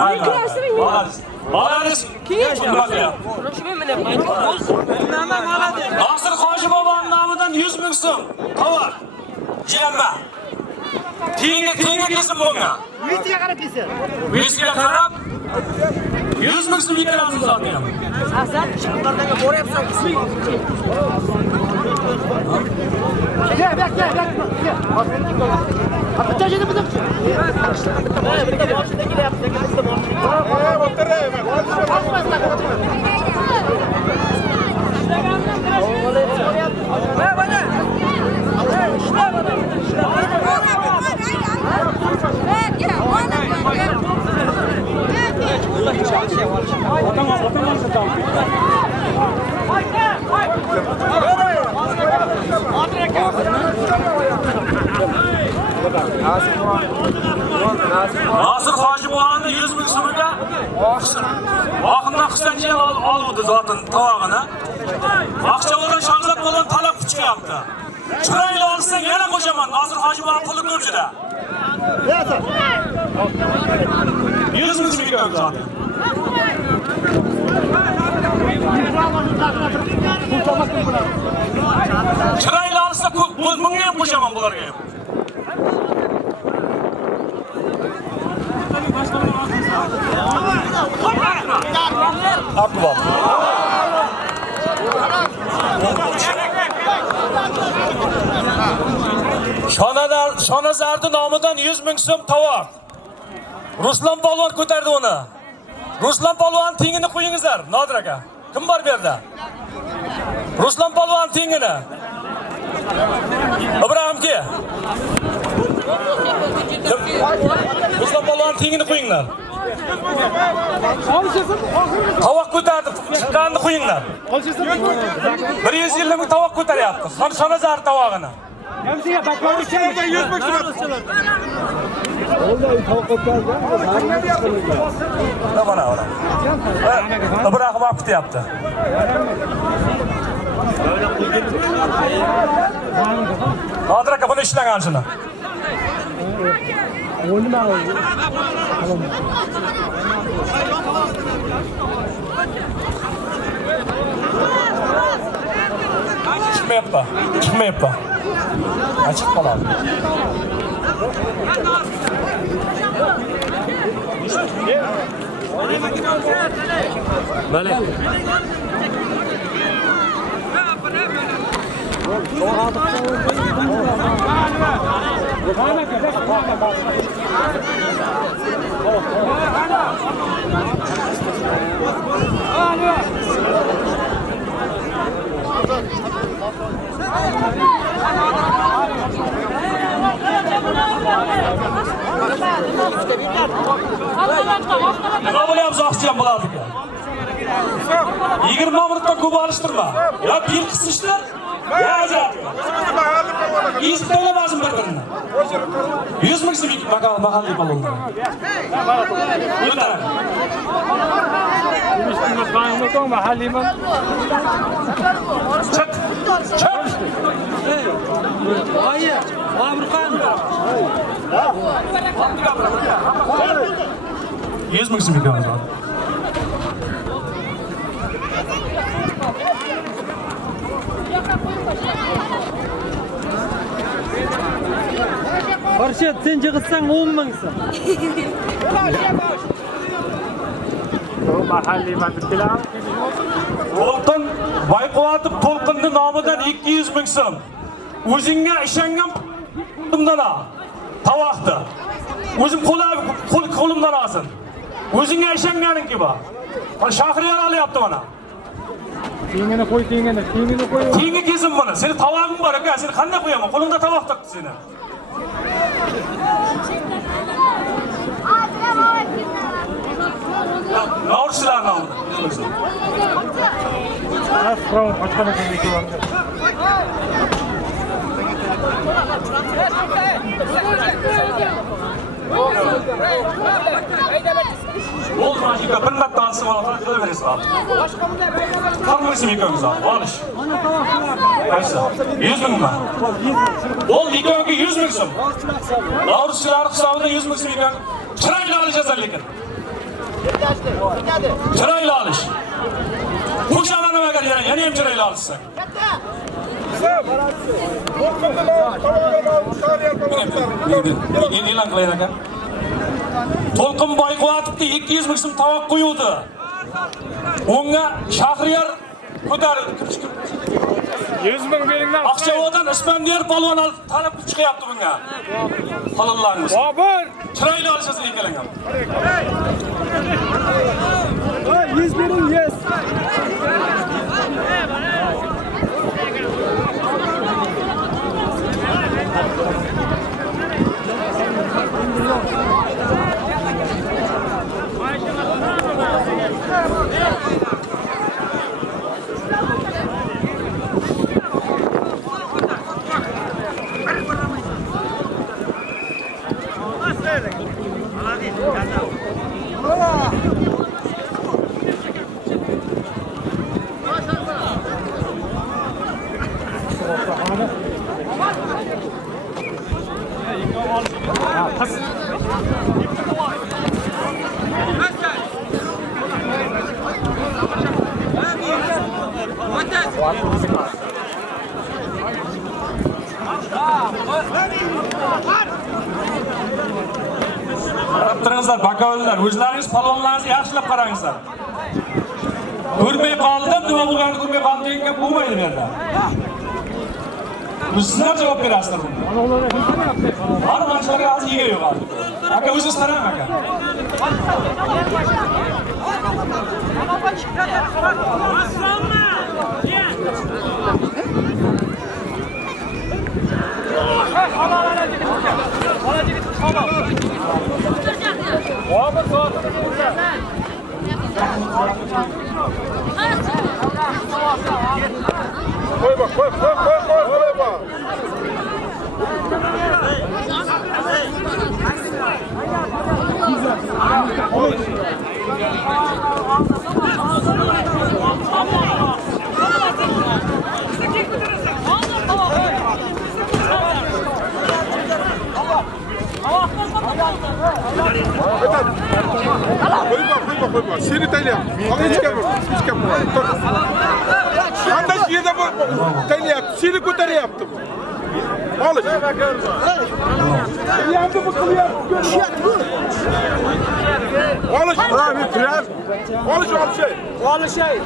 Olarız. Nasır Hoji Boboning nomidan 100 ming so'm. Tovar. Jiyama. Tiyinga kelsin bunga. 100 ga qarab kelsin. 100 ga qarab 100 ming so'm yetamiz zaten. Hasan, chiqlardan boryapsan. Nasır Hoji Boboning 100 ming so'miga oxirida qisqancha oldi zaten tavog'ini. Aqchalardan Shahzod bilan talab kuchayapti. Chiroyli olsa yana qo'shaman. Nasir Hoji Boboning puli ko'p juda. 100 ming so'mga zaten. Chiroyli olsa bunga ham qo'shaman bularga ham. Abdullah. Shonazardi nomidan 100 ming so'm tovoq. Ruslan polvon ko'tardi uni. Ruslan polvon tengini qo'yingizlar, Nodir aka. Kim bor bu yerda? Ruslan polvon tengini. Ibrohimga. Ruslan polvon tengini qo'yinglar. Tovoq ko'tardi, chiqqanini qo'yinglar. 150 ming tovoq ko'taryapti. Shonazar tovog'ini. Hamsiga bakovichlarga 100 ming so'm. Mana. Ibrohim olib ketyapti. Nodir aka buni ishlagan shuni. Chiqmayapti. Açık qoladi. Mana. Nima bo'lyapsiz oqcham bo'ladi ekan. 20 minutdan ko'p olishtirma. Ya bir qisishlar. Ya ajab. Ish to'lamasın bir-birini. 100 ming so'm mahalliy balonlar. Yo'tar. Çık. 100 ming so'm ekan. Farshad sen yig'itsang 10 ming so'm. Mahalliy banditlar. To'lqin Bayqovatov To'lqinning nomidan 200 ming so'm. O'zingga ishongan qo'limdan ol. Tovoqni. O'zim qo'limdan olsin. O'zingga ishonganingki bor. Shahriyar olyapti mana. Tengini qo'y. Tengi kesin buni. Seni tovog'ing bor aka, seni qanday qo'yaman? Qo'lingda tovoq turibdi seni. Norslar nomidan. Asfron ochqana qilib Oldu Majika, bir marta alsın ola qilaverasiz abi. Qolmaysiz ikkovimiz abi, olish. Qaysi? 100 mingmi? Bo'ldi, ikkoviga 100 ming so'm. Navruzchilar hisobidan 100 ming so'm ekan. Chiroyli olishasiz lekin. Chiroyli olish. Qo'shana nimaga yana ham chiroyli olishsa. E'lon qilaylik aka. To'lqin Boyqo'tovga 200 ming so'm tovoq qo'yuvdi. Unga Shahriyar ko'tarildi. 100 ming beringlar. Aqshavotdan Ispandiyor polvon talab chiqyapti bunga. Halollarimiz. Bobur. Chiroyli olishasiz ekan ham. 100 bering, 100. Qarabturingizlar, bakovullar, o'zlaringiz palonlaringizni yaxshilab qarangizlar. Ko'rmay qoldim, nima bo'lganini ko'rmay qoldim degan gap bo'lmaydi bu yerda. Sizlar javob berasizlar bunga. Mana mashlarga hozir yega yo'q hozir. Aka o'zingiz qarang aka. Koy bak, koy bak. Koy bak. Seni taylıyam. Ama hiç kapı. Dur. Andaş yerde bu taylıyam. Seni kutarı yaptım. Alış. Yandı mı kılıyor? Alış. Abi prens. Alış şey.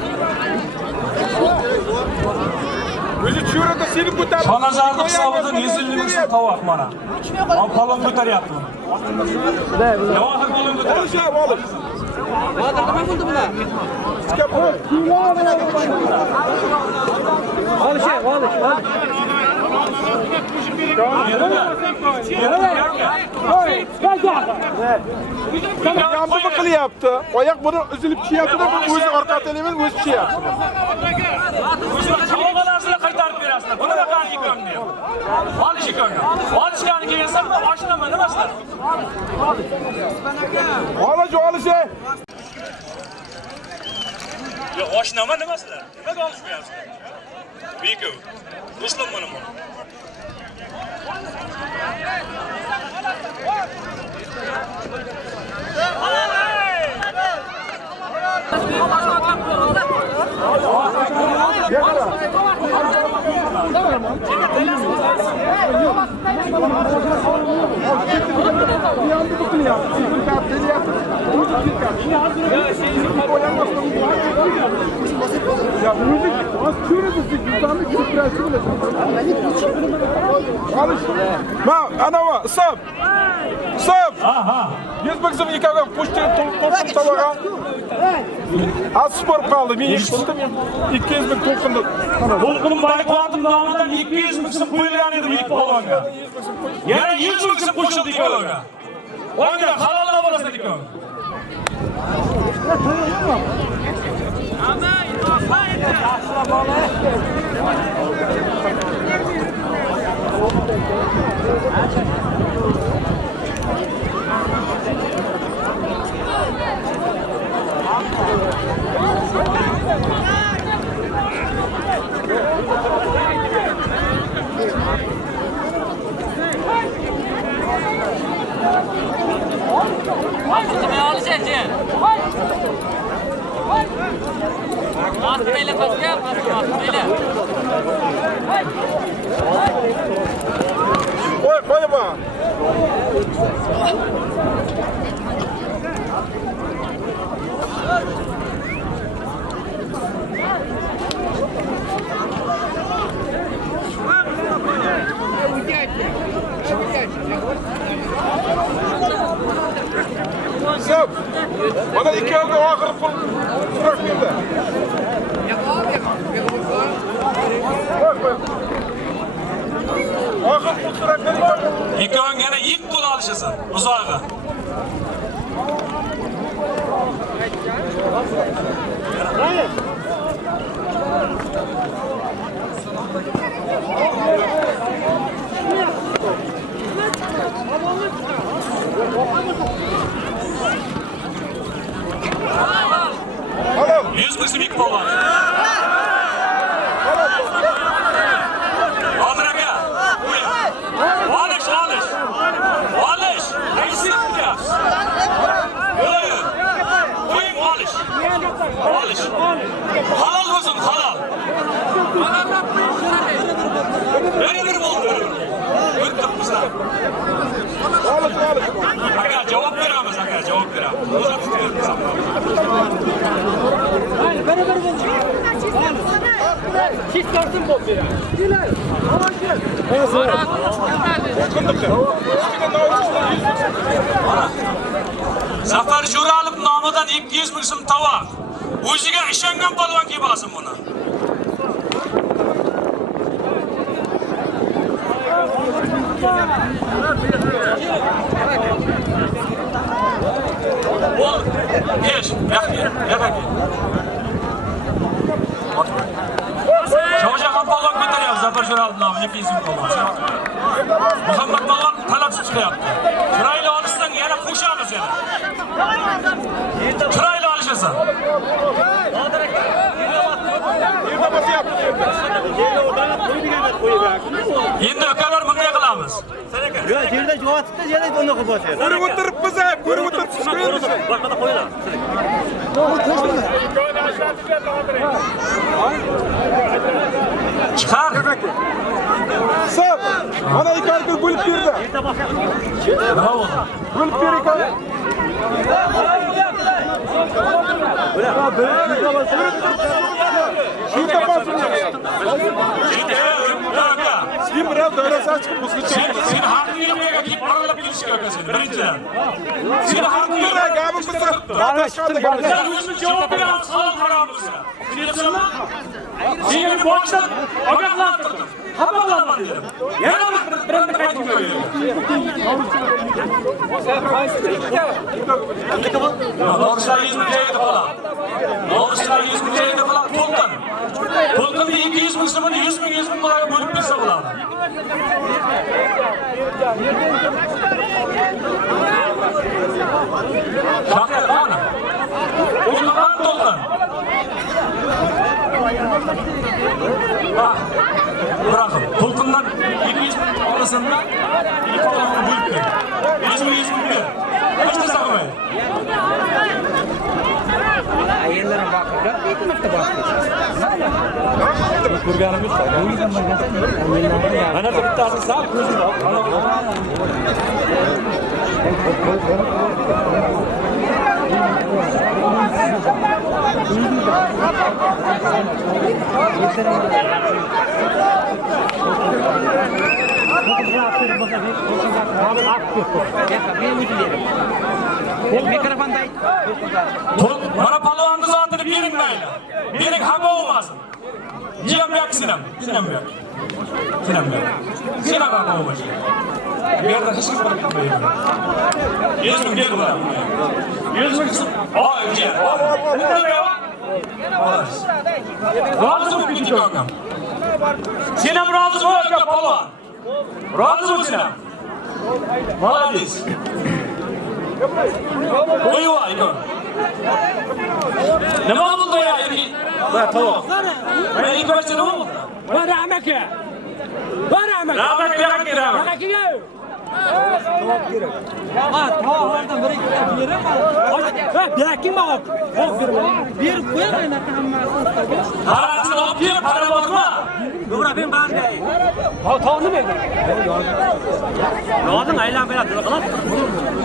O'zi churada seni ko'tarib. Xonazarning hisobidan 150 ming so'm tovoq mana. Al palon ko'taryapti. Yo'q, palon ko'taryapti. Alış. Nima bo'ldi bular? Yandı mı qilyapti? Oyoq buni uzilib tushyapti-da, bu o'zi orqa telemen o'zi tushyapti. Tovoqlarni qaytarib berasizlar. Buni qanday ikon diyor. Olish ikonga. Olishgani kelsa, oshnama nimasizlar? Olish. Yo'q, oshnama nimasizlar? Nimaga olishmayapsizlar? Beko. Ruslan mana bu. Ma, ana stop. Aha. 100 ming so'm ikaga pushtirib to'lqin tovaga. Az spor qoldi. Men eshitdim. 200 ming to'lqinda. To'lqin Boyqo'tovning nomidan 200 ming so'm qo'yilgan edi bu polvonga. Yana 100 ming so'm qo'shildi ikkovga. O'nga halollar bo'lasizlar ikkovga. Koyma. Sap. Bana 2 ayda ahır pul bırak bir de. Ahır pul bırak bir de. Ikkoving yana ilk pul olishasan, uzoqqa. Tamam. 100 ming so'm pul. Hozir aka. Olish. Qaysi qilyapsiz? Qo'ying olish. Halol bo'lsin, halol. Bir bo'ldi. O'tibmizlar. Aka javob beramiz, javob beramiz. Uzatib beramiz. Zafar Jo'ralov nomidan 200 ming so'm tovoq. O'ziga ishongan polvon kelib olsin buni. Geç, yak. Shojaxon polvon ko'taryapti, Zafar Jo'ralov nomidan 200 ming polvon. Muhammad polvon talabsiz chiqyapti. Chiroyli olishdan yana qo'shamiz yana. Chiroyli olishasan. Endi ukalar bunday qilamiz. Yo, yerda javobatda yana unda qilib boshlaydi. Ko'rib o'tiribmiz, ko'rib o'tiribsiz. Boshqada qo'yinglar. Chiqar. Sap. Mana 2 ayda bo'lib berdi. Nima bo'ldi? Bo'lib ber 2 ay. Shu tapasini. Sen biraz dairasi ochib o'zgacha. Sen haqni yo'qga kelib qaralab kelishga o'kasan. Birinchidan. Sen haqni yo'qga Gapim bitta. Tashqarida gapim. sen o'zing javob beramiz, savol qaramiz. Tushunayapsanmi? Seni boshdan ogohlantirdim. Xafa qilaman dedim. Yana birini qaytib qo'yaman. Norislar 100 ming joyida qoladi. Norislar 100 ming joyida qoladi. To'lqinni 200 ming so'mini 100 ming bo'lib bo'lib bersa bo'ladi. Shaqqa qani? O'zlagan to'lqin. Bırakın. To'lqindan 200 ming olasanda 2 to'lqinni bo'lib ber. 100 ming ber. Hech narsa qilmaydi. Ayollarning vaqtida 2 marta bosdi. Ko'rganimiz mana bittasi sal ko'zini Mikrofonda ayt. Mana palvonni zotini bering mayli. Bering xafa bo'lmasin. Jiyam yo'q sinam. Sinam yo'q. Sinam xafa bo'lmasin. Bu yerda hech kim qilmaydi. 100 ming berdi bular. 100 ming. Oy, rozi bo'lib keting akam. Sen ham rozi bo'l aka palvon. Rozi bo'lsizlar. Молодец. Qo'yva aka. Nima bo'ldi ya? Va to'g'ri. Men ikki bachcha nima bo'ldi? Bana amaka. Bana amaka. Rahmat kerak. Amakaga. Berakim bak. Bir koymayın hammasi. Parasini olib kelib, para bormi? To'g'ri, men bargay. Tog'ni berdi. Yozing aylanib beradi.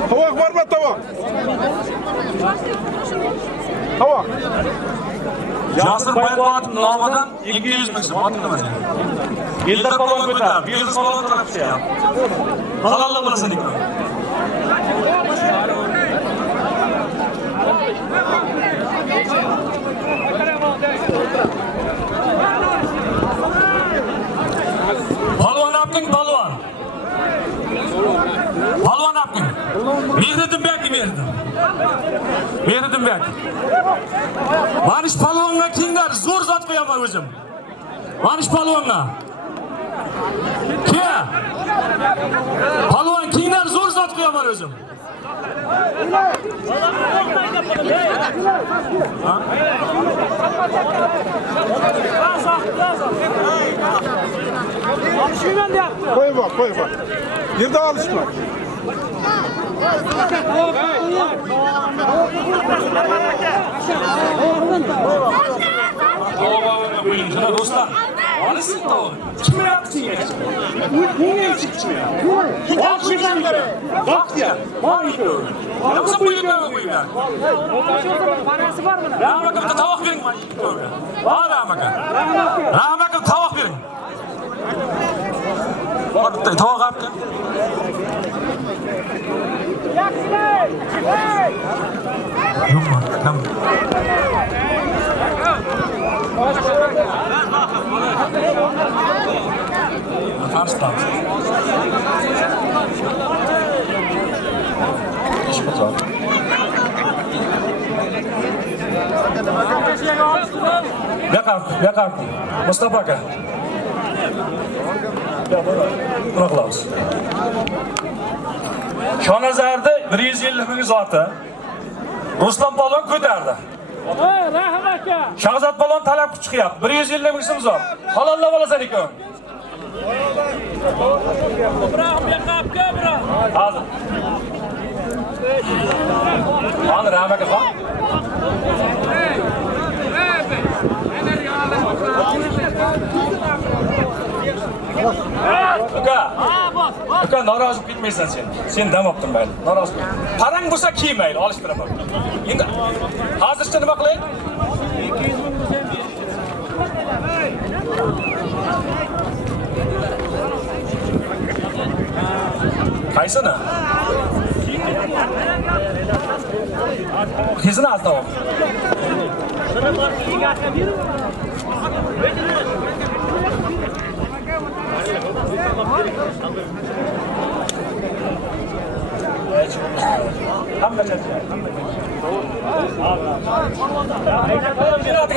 Tovoq bormi, tovoq? Tovoq. Jasur Bayatmatov nomidan 200 ming so'm otib Yildir polvon ko'tar, biznes polvon tarafga. Halollar bo'lasan ekan. Polvon apning polvon. Polvon apning. Mehriddinbek. Manish polvonga kenglar zo'r zot qo'yaman o'zim. Manish polvonga. Ke? Polvon kenglar zo'r zot qo'yaman o'zim. Qo'yib bor. Yerda olishma. Do'stlar, olasiz to'g'ri. Kim yaptınız? Niye çıkmıyor? Vaktiya. Yoksa bu yükle mi koyuyor? Parası var mı? Rahmet'e tavuk verin. Var Rahmet'e tavuk verin. Vakti tavuk yaptı. Yok mu? Tamam. Arslan. Yakardı. Mustafa aka. Buna qilamiz. Shonazarda 150 ming zoti. Ruslan polvon ko'tardi. Rahim aka. Shahzod polvon talab chiqyapti. 150 ming so'm zot. Halollab olasan ekan. Rahim yaqabga bira. Hozir. Mana Rahim aka qol. Aka, norozi bo'lib ketmaysan sen. Sen dam olib turmaydi. Norozi. Parang bo'lsa kiymaydi, olishtiraman. Endi hozircha nima qilay? 200 ming Qaysini? Qizini azdan ol.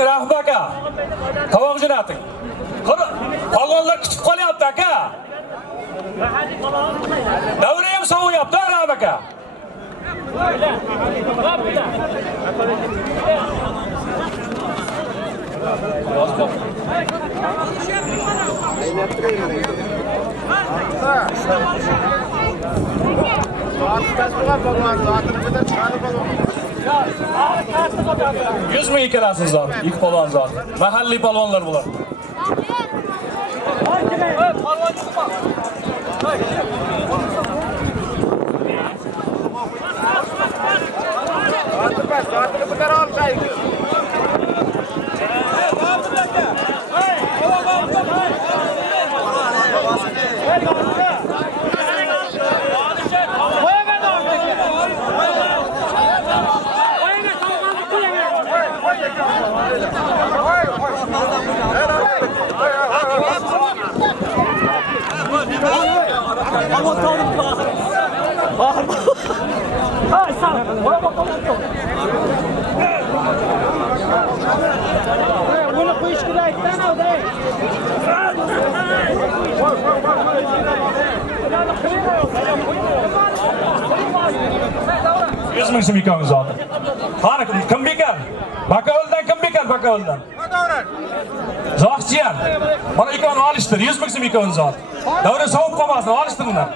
Rahim aka. Tovoq jo'nating. Polvonlar kichib qolyapti aka. Davra ham sovuryapti Rahim aka. Yüz mü ikilasiz zat? İlk polvon zat. Mahalliy polvonlar bular. Bunu koyuş gibi ayıktan al değil. 100 ming so'm ikkovini zoti. Qani kim bekar? Bakovuldan kim bekar Bakovuldan? Zohchiyan. Mana ikkovini olishdir, 100 ming so'm ikkovini zoti. Davra sovib qolmasin, olishdir bundan.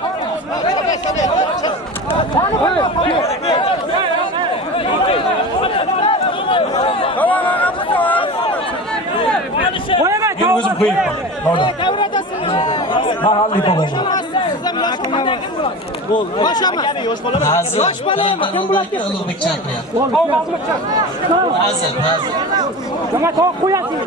Men o'zim qo'yibman. Mahalliy bo'ladi. Yosh bola emas. Ulug'bek chaqiryapti. Hozir. Nima to'q qo'yasiz?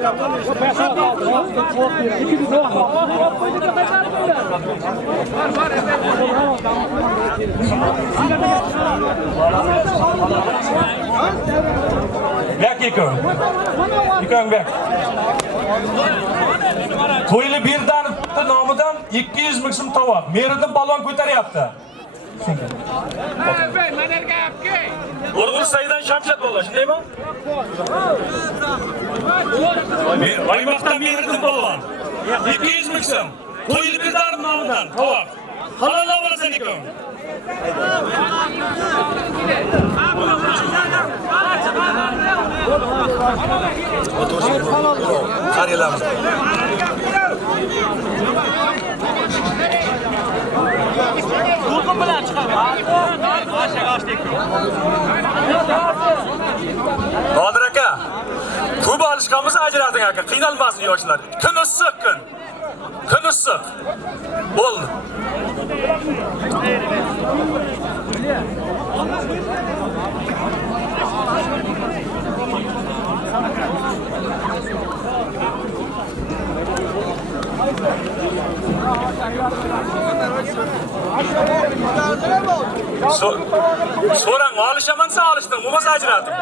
Bek ikov. Ikov bek. To'yli birdan nomidan 200 ming so'm tovoq. Meridan balon ko'taryapti. Urg'ul Saydan Shamshat bo'ldi, shundaymi? Oymoqdan meridan balon. 200 ming so'm. To'yli birdan nomidan tovoq. Halol bo'lasan ikov. Qariyalarimiz. To'lqin bilan chiqaman. Qodir aka, ko'p olishganmiz ajrating aka, qiynalmasin yoshlar. Kun issiq kun. Kun issiq. Bo'ldi. So'rang, olishamansa olishdim, bo'lmasa ajratim.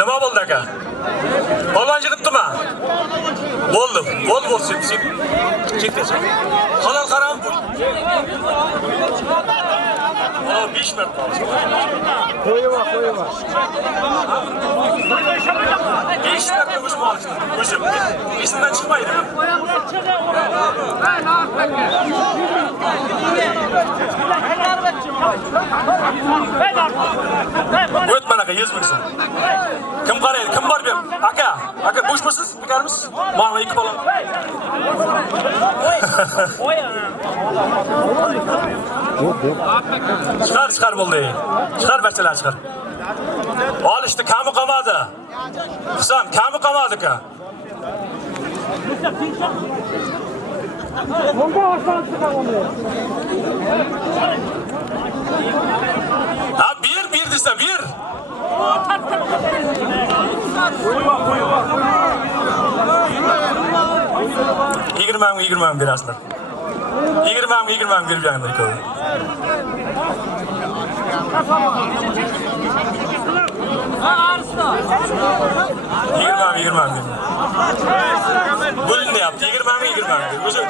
Nima bo'ldi aka? Balon yig'ibdimi? Bo'ldi. Bo'lsin. Ketgacha. Halol qaram. 5 minut qoldi. Qo'yma. 5 minutda o'zim olishdim. O'zim. Esimdan chiqmaydi. O'tman aka 100 ming so'm. Kim qaraydi? Kim bor bu? Aka bo'shmisiz? Bekarmisiz? Mana 2 balon. Chiqar bo'ldi. Chiqar bachchalar chiqar. Olishdi, kami qolmadi. Husan, kami qolmadi aka. Ha, bir desa bir. Yigirma berasizlar. 20 berib berganlar ikkovi. Yigirma. Bo'linyapti. 20 o'zi.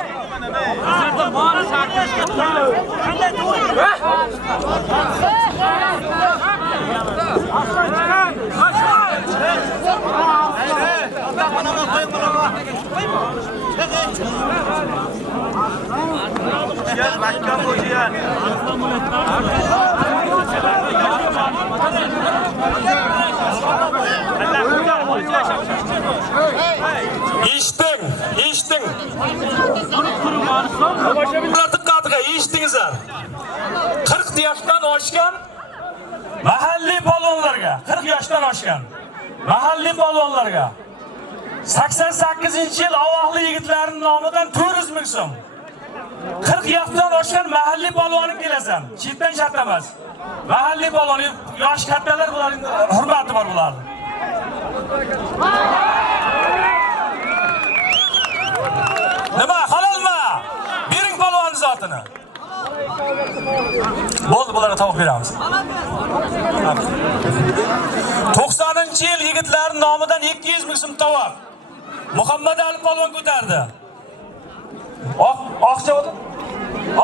Eshitding. Qatiqa eshitdingizlar. 40 yoshdan oshgan mahalliy polvonlarga, 40 yoshdan oshgan mahalliy polvonlarga 88-yil ovoqli yigitlarning nomidan 400 ming so'm. 40 yoshdan oshgan mahalliy polvonni kelasan. Chetdan shart emas. Mahalliy polvon, yosh kattalar bularning hurmati bor bularning. Nima, halolmi? Bering polvon zotini. Bo'ldi, bularga tovuq beramiz. 90-yil yigitlarning nomidan 200 ming so'm tovuq. Muhammad Ali polvon ko'tardi.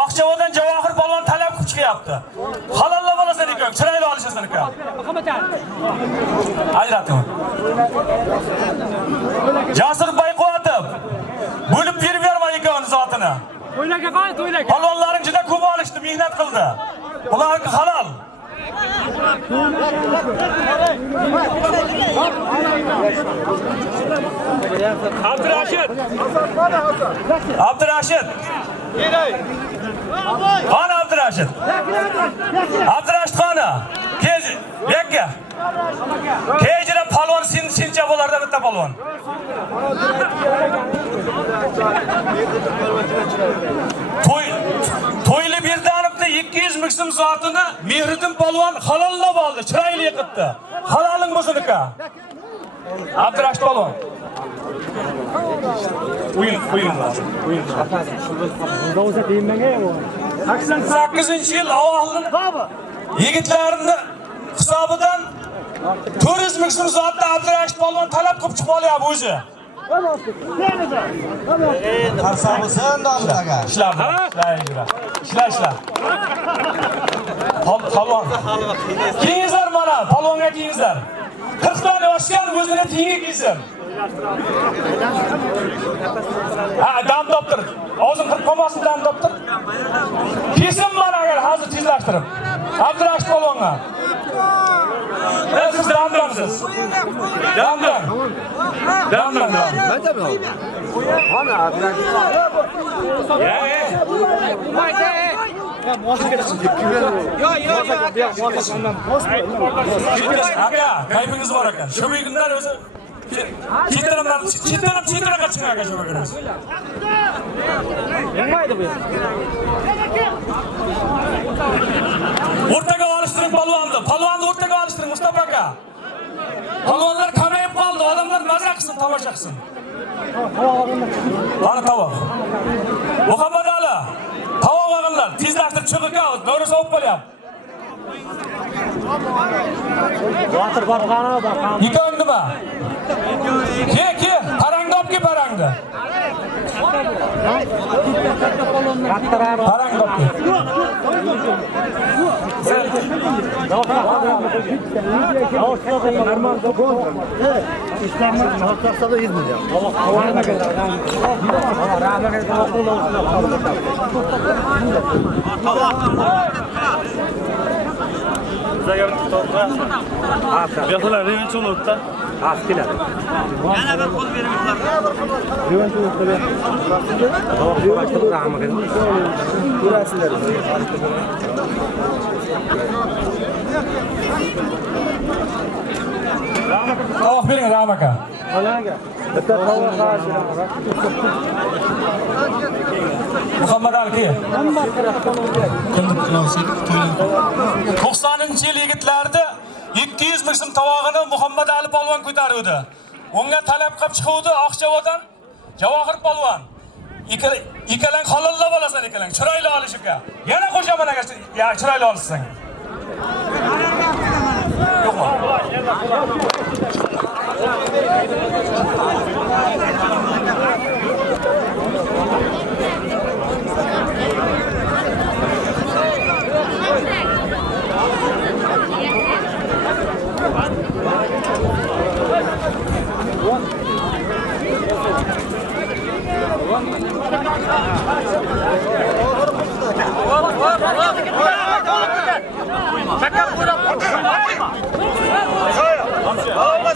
Oqchavondan Javohir polvon talab qilib chiqyapti. Halollar bo'lasan ekan, chiroyli olishasan ekan. Ajrating. Jasur Bayqo'atov bo'lib berma ekan zotini. To'ylarga qo'y, to'ylarga. Palvonlaring juda ko'p olishdi, mehnat qildi. Ularga halol. Abdurashid. Qani Abdurashid? Abdurashid qani? Kez, bekka. Kejira palvon sincha bo'larda bitta palvon. To'yli Berdanovni 200 ming so'm zotini Mehriddin palvon halollab oldi, chiroyli yiqitdi. Haloling bo'lsin-aka. Abdurashid palvon. O'yin. 88-yil avvalning yigitlarini hisobidan 400 ming so'm zotni Abdurashid palvon talab qilib chiqib olyapti o'zi. Qarsamsan domlaga. Ishlar. Palvon. Kiyingizlar mana, palvonga kiyingizlar. 40 tane oshgan o'zini tengi kiysin. Ha, dam toptir. O'zim 40 qolmasin dam toptir. Kiysin mana agar hozir tezlashtirib. Abdurashid palvonga. Siz damdamsiz. Damdam. Ana Abdurashid. Aka, kayfingiz bor ekan. Shu kunlar o'zi chetirib chiqing aka shu kunlar. Nima bu? O'rtaga olishtiring palvonni. Palvonni o'rtaga olishtiring Mustafa aka. Palvonlar kamayib qoldi, odamlar maza qilsin, tomosha qilsin. Qani tovoq. Muhammad Ali. Tovoq og'inlar, tezlashtirib chiq aka, davra sovib qolyapti. Botir bor qani, bor qani. Ikon nima? Ke, parangni olib ke parangni. Parangni olib ke. Yaxshilar revanch olibdi. Askilar. Yana bir qo'l beringlar. Revanch olibdi. Revanch olibdi. Ko'rasizlar. Tovoq bering Ramaka. Qanaga? Bitta tovoq qarshi. Muhammad Ali. 90-yil yigitlarida 200 ming so'm tovog'ini Muhammad Ali polvon ko'taruvdi. Unga talab qilib chiquvdi Oqchavodan Javohir polvon. Ikkalang halollab olasan ekalang, chiroyli olish aka. Yana qo'shaman agar chiroyli olsang. Yo'qmi?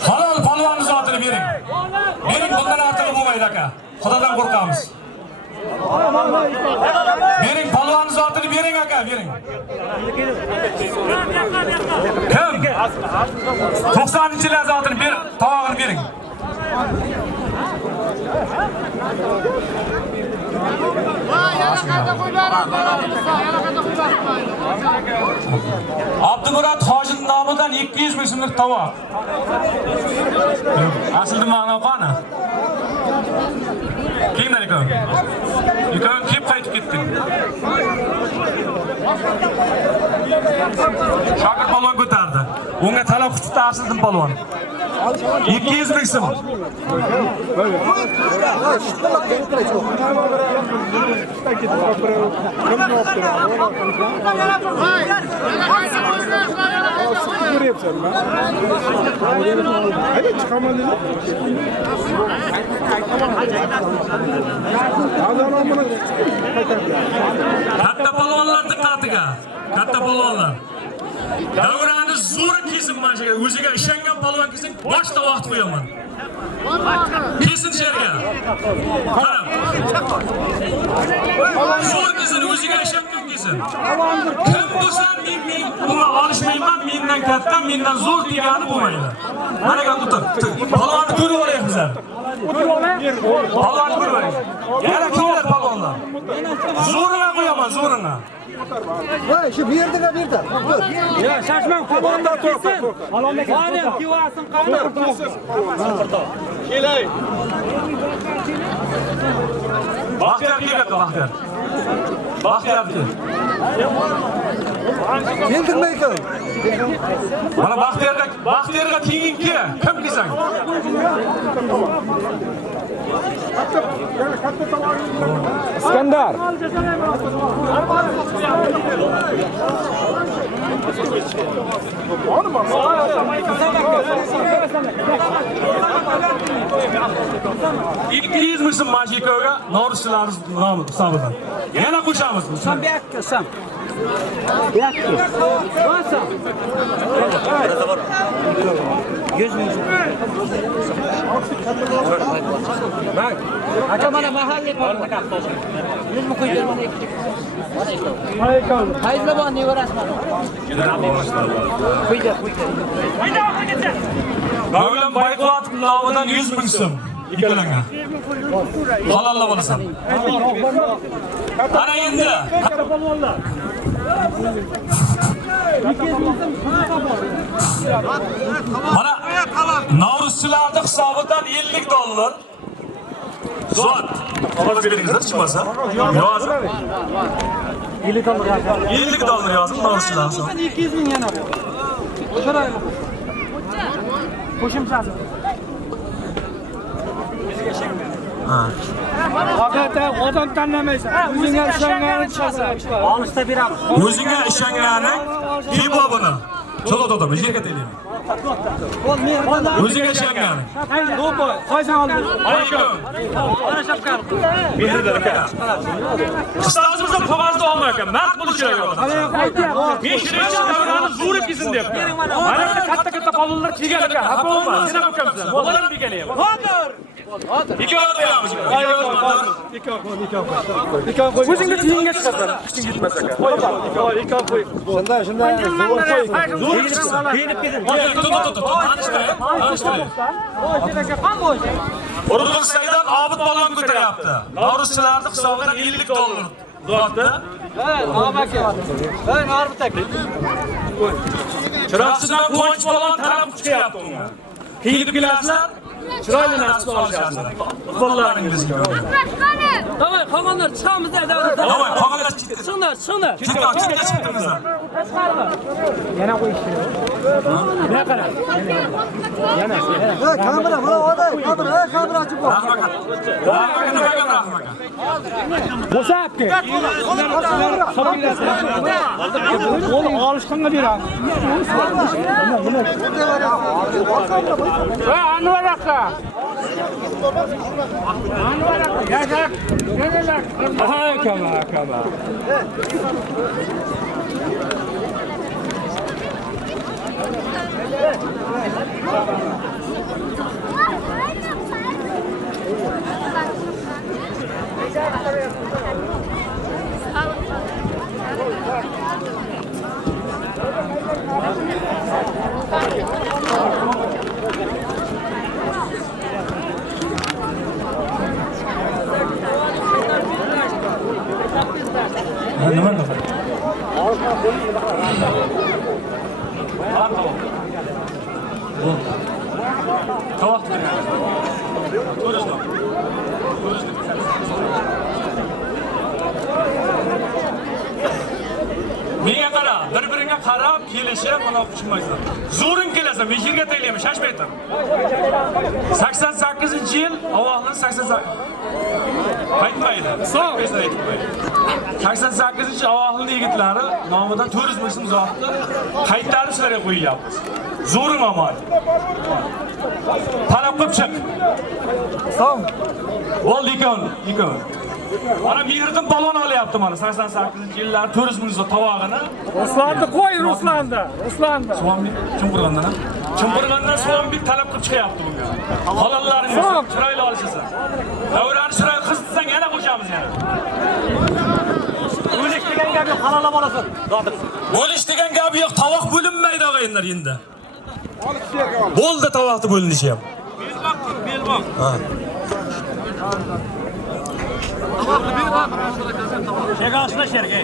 Halol polvonni zotini bering. Bering, bundan ortiq bo'lmaydi aka. Xudodan qo'rqamiz. Bering, polvonni zotini bering aka, bering. Kim? 90-yillar zotini ber, tovog'ini bering. Abdumurod Hojin nomidan 200 ming so'mlik tovoq. Aslida ma'no qani? Kimlar ekan? Ikon kep qaytib ketdi. Shokir polvon ko'tardi. Unga talab qildi Asliddin polvon. 200 ming so'm. sen ben. Hadi çıkamadın. Adam bunu Katta polvonlar diqqatiga. Katta polvonlar. Davrani zo'r kesin mana shu o'ziga ishongan polvon kesin boshda vaqt qo'yaman. Kesin sherga. Qarab. Zo'r kesin o'ziga ishongan kesin. Kim bo'lsa men buni olishmayman, mendan katta, mendan zo'r degani bo'lmaydi. Mana bu tur. Polvonni ko'rib olyapsizlar. Polvonni ko'rib oling. Yana kimlar polvonlar? Zo'rina qo'yaman, zo'rina. Voy, shu bu yerda bu yerda. Ya shashmang polvonda tursin. Qani, kivasin qani. Kelay. Baxtiyor keldi, Baxtiyor. Baxtiyor kel. Keldirmay ekan. Mana Baxtiyorga tengingki, kim kesang? İskandar. İlk 200 mısın Majiko'ga? Norusçular hesabından. Yana koşamız. Sen bir dakika sen. Bir dakika. Nasıl? Göz mü? Bak. Hakem bana mahalle var. Yüz mü koyacağım bana ekmek? Hayırlı bana ne var asma? Koyacağım. Mevlam Baykuat nomidan 100 ming so'm ikkalanga. Halalla bo'lasan. Ana endi. Mana Novruzchilarning hisobidan $50. Zot. Ovoz beringizlar chiqmasa. Yozing. $50 yozing Novruzchilar hisobidan. 200 ming yana bu. Chiroyli. Qo'shimchasi. Hakikaten odam tanlamaysan. O'zingga ishonganing chiqasan. Olishda beramiz. O'zingga ishonganing kim bu buni? To'g'ri, bir yerga telaymi? O'zingga ishonganing. Do'po, qaysan oldin? Alaykum. Ana shapkar. Berdilar aka. Ustozimizning qog'ozda olmay ekan, naqd bo'lishi kerak. Men shirchi davrani zo'r kesin deyapman. Mana bu katta polvonlar kelgan ekan. Ha bo'lma, sen ham ukamsan. Bo'lar degalyapman. Hozir. Ikkovi qo'yamiz. Ikkovi qo'y. O'zingga tiyinga chiqasan. Kuching yetmas aka. Ikkovi qo'y. Shunday. Zo'r chiqsin. Berib ketin. Tanishtiring. Urug'saydan Obid polvon ko'taryapti. Novruzchilarning hisobidan $50 dotdi. Norbit aka. Chiroqchidan Quvonch polvon talab chiqyapti unga. Kelib kelasizlar, chiroyli narsa olishasizlar. Futbollaringizga. Davay, qolganlar chiqamiz-da, davlat. Davay, qolganlar chiqdi. Chiqinglar. Chiqdingizlar. Yana qo'yishdi. Ne qara? Yana. Kamera, bura oday, kamera ochib qo'y. Rahmat. Nimaga rahmat? Bo'sabdi. Qo'l olishqanga beradi. Va Anvar aka. Anvar aka. Yashak. Kelinlar. Ha, kama. Nima qildi? Tovoq. Menga qara, bir-biringga qarab kelishib, mana o'qishmaysan. Zo'ring kelasan, men yerga taylayman, shashmaysan. 88-yil, ovoqni 88. Qaytmaydi. Sog' 88-ovoqli yigitlari nomidan 400 ming so'm zotni qaytarib sizlarga qo'yyapmiz. Zo'ring omad. Talab qilib chiq. Bo'ldi ikon. Mana Mehriddin balon olyapti mana 88-yillar 400 ming so'm tovog'ini. Ruslanni qo'y, Ruslanni. Suvanbek Chimqurg'ondan. Chimqurg'ondan Suvanbek talab qilib chiqyapti bunga. Halollaringiz chiroyli olishasan. Davrani chiroyli qizitsang yana qo'shamiz yana. O'lish degan gap yo'q, halollab olasan. Bo'lish degan gap yo'q, tovoq bo'linmaydi og'ayinlar endi. Bo'ldi tovoqni bo'linishi ham. Belboq. Ha. Chegashla sherga.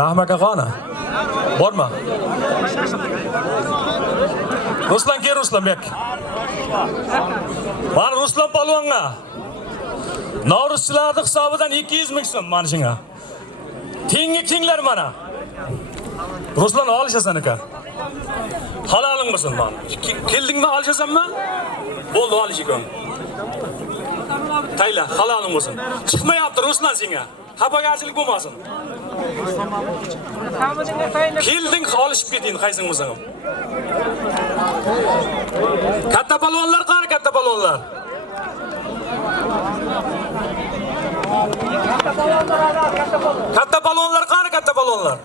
Rahmat qana. Borma. Ruslan ke Ruslanbek. Mana Ruslan palvonga. Novruzchilarning hisobidan 200 ming so'm mana shunga. Tenglar mana. Ruslan olishasan aka. Haloling bo'lsin mana. Keldingmi olishasanmi? Bo'ldi olish ekan. Tayla, haloling bo'lsin. Chiqmayapti Ruslan senga. Xafagarchilik bo'lmasin. Kelding olishib keting qaysing bo'lsang. Katta palvonlar qani katta palvonlar? Katta balonlar qani katta balonlar?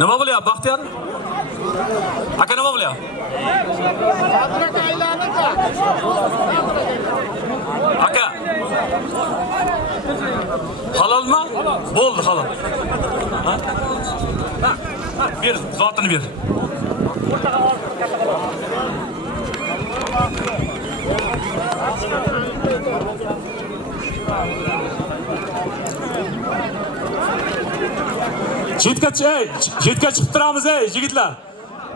Nima bo'lyapti Baxtiyor? Aka nima bo'lyapti? Aka. Halalmi? Bo'ldi, halol. Bir, zotini bir. Chetga chiqib turamiz yigitlar.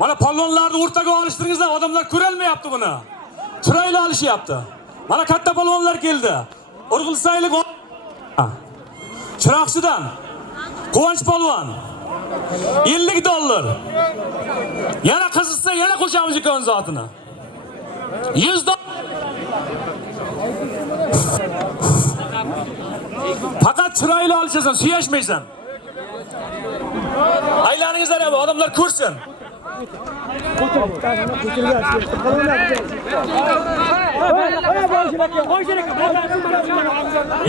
Mana palvonlarni o'rtaga olishtiringizlar, odamlar ko'rolmayapti buni. Chiroyli olishyapti. Mana katta palvonlar keldi. Urg'ilsaylik Chiroqchidan Quvonch palvon $50. Yana qizitsa yana qo'shamiz ikon zotini. $100. Faqat chiroyli olishasan, suyashmaysan. Aylaningizlar ham odamlar ko'rsin.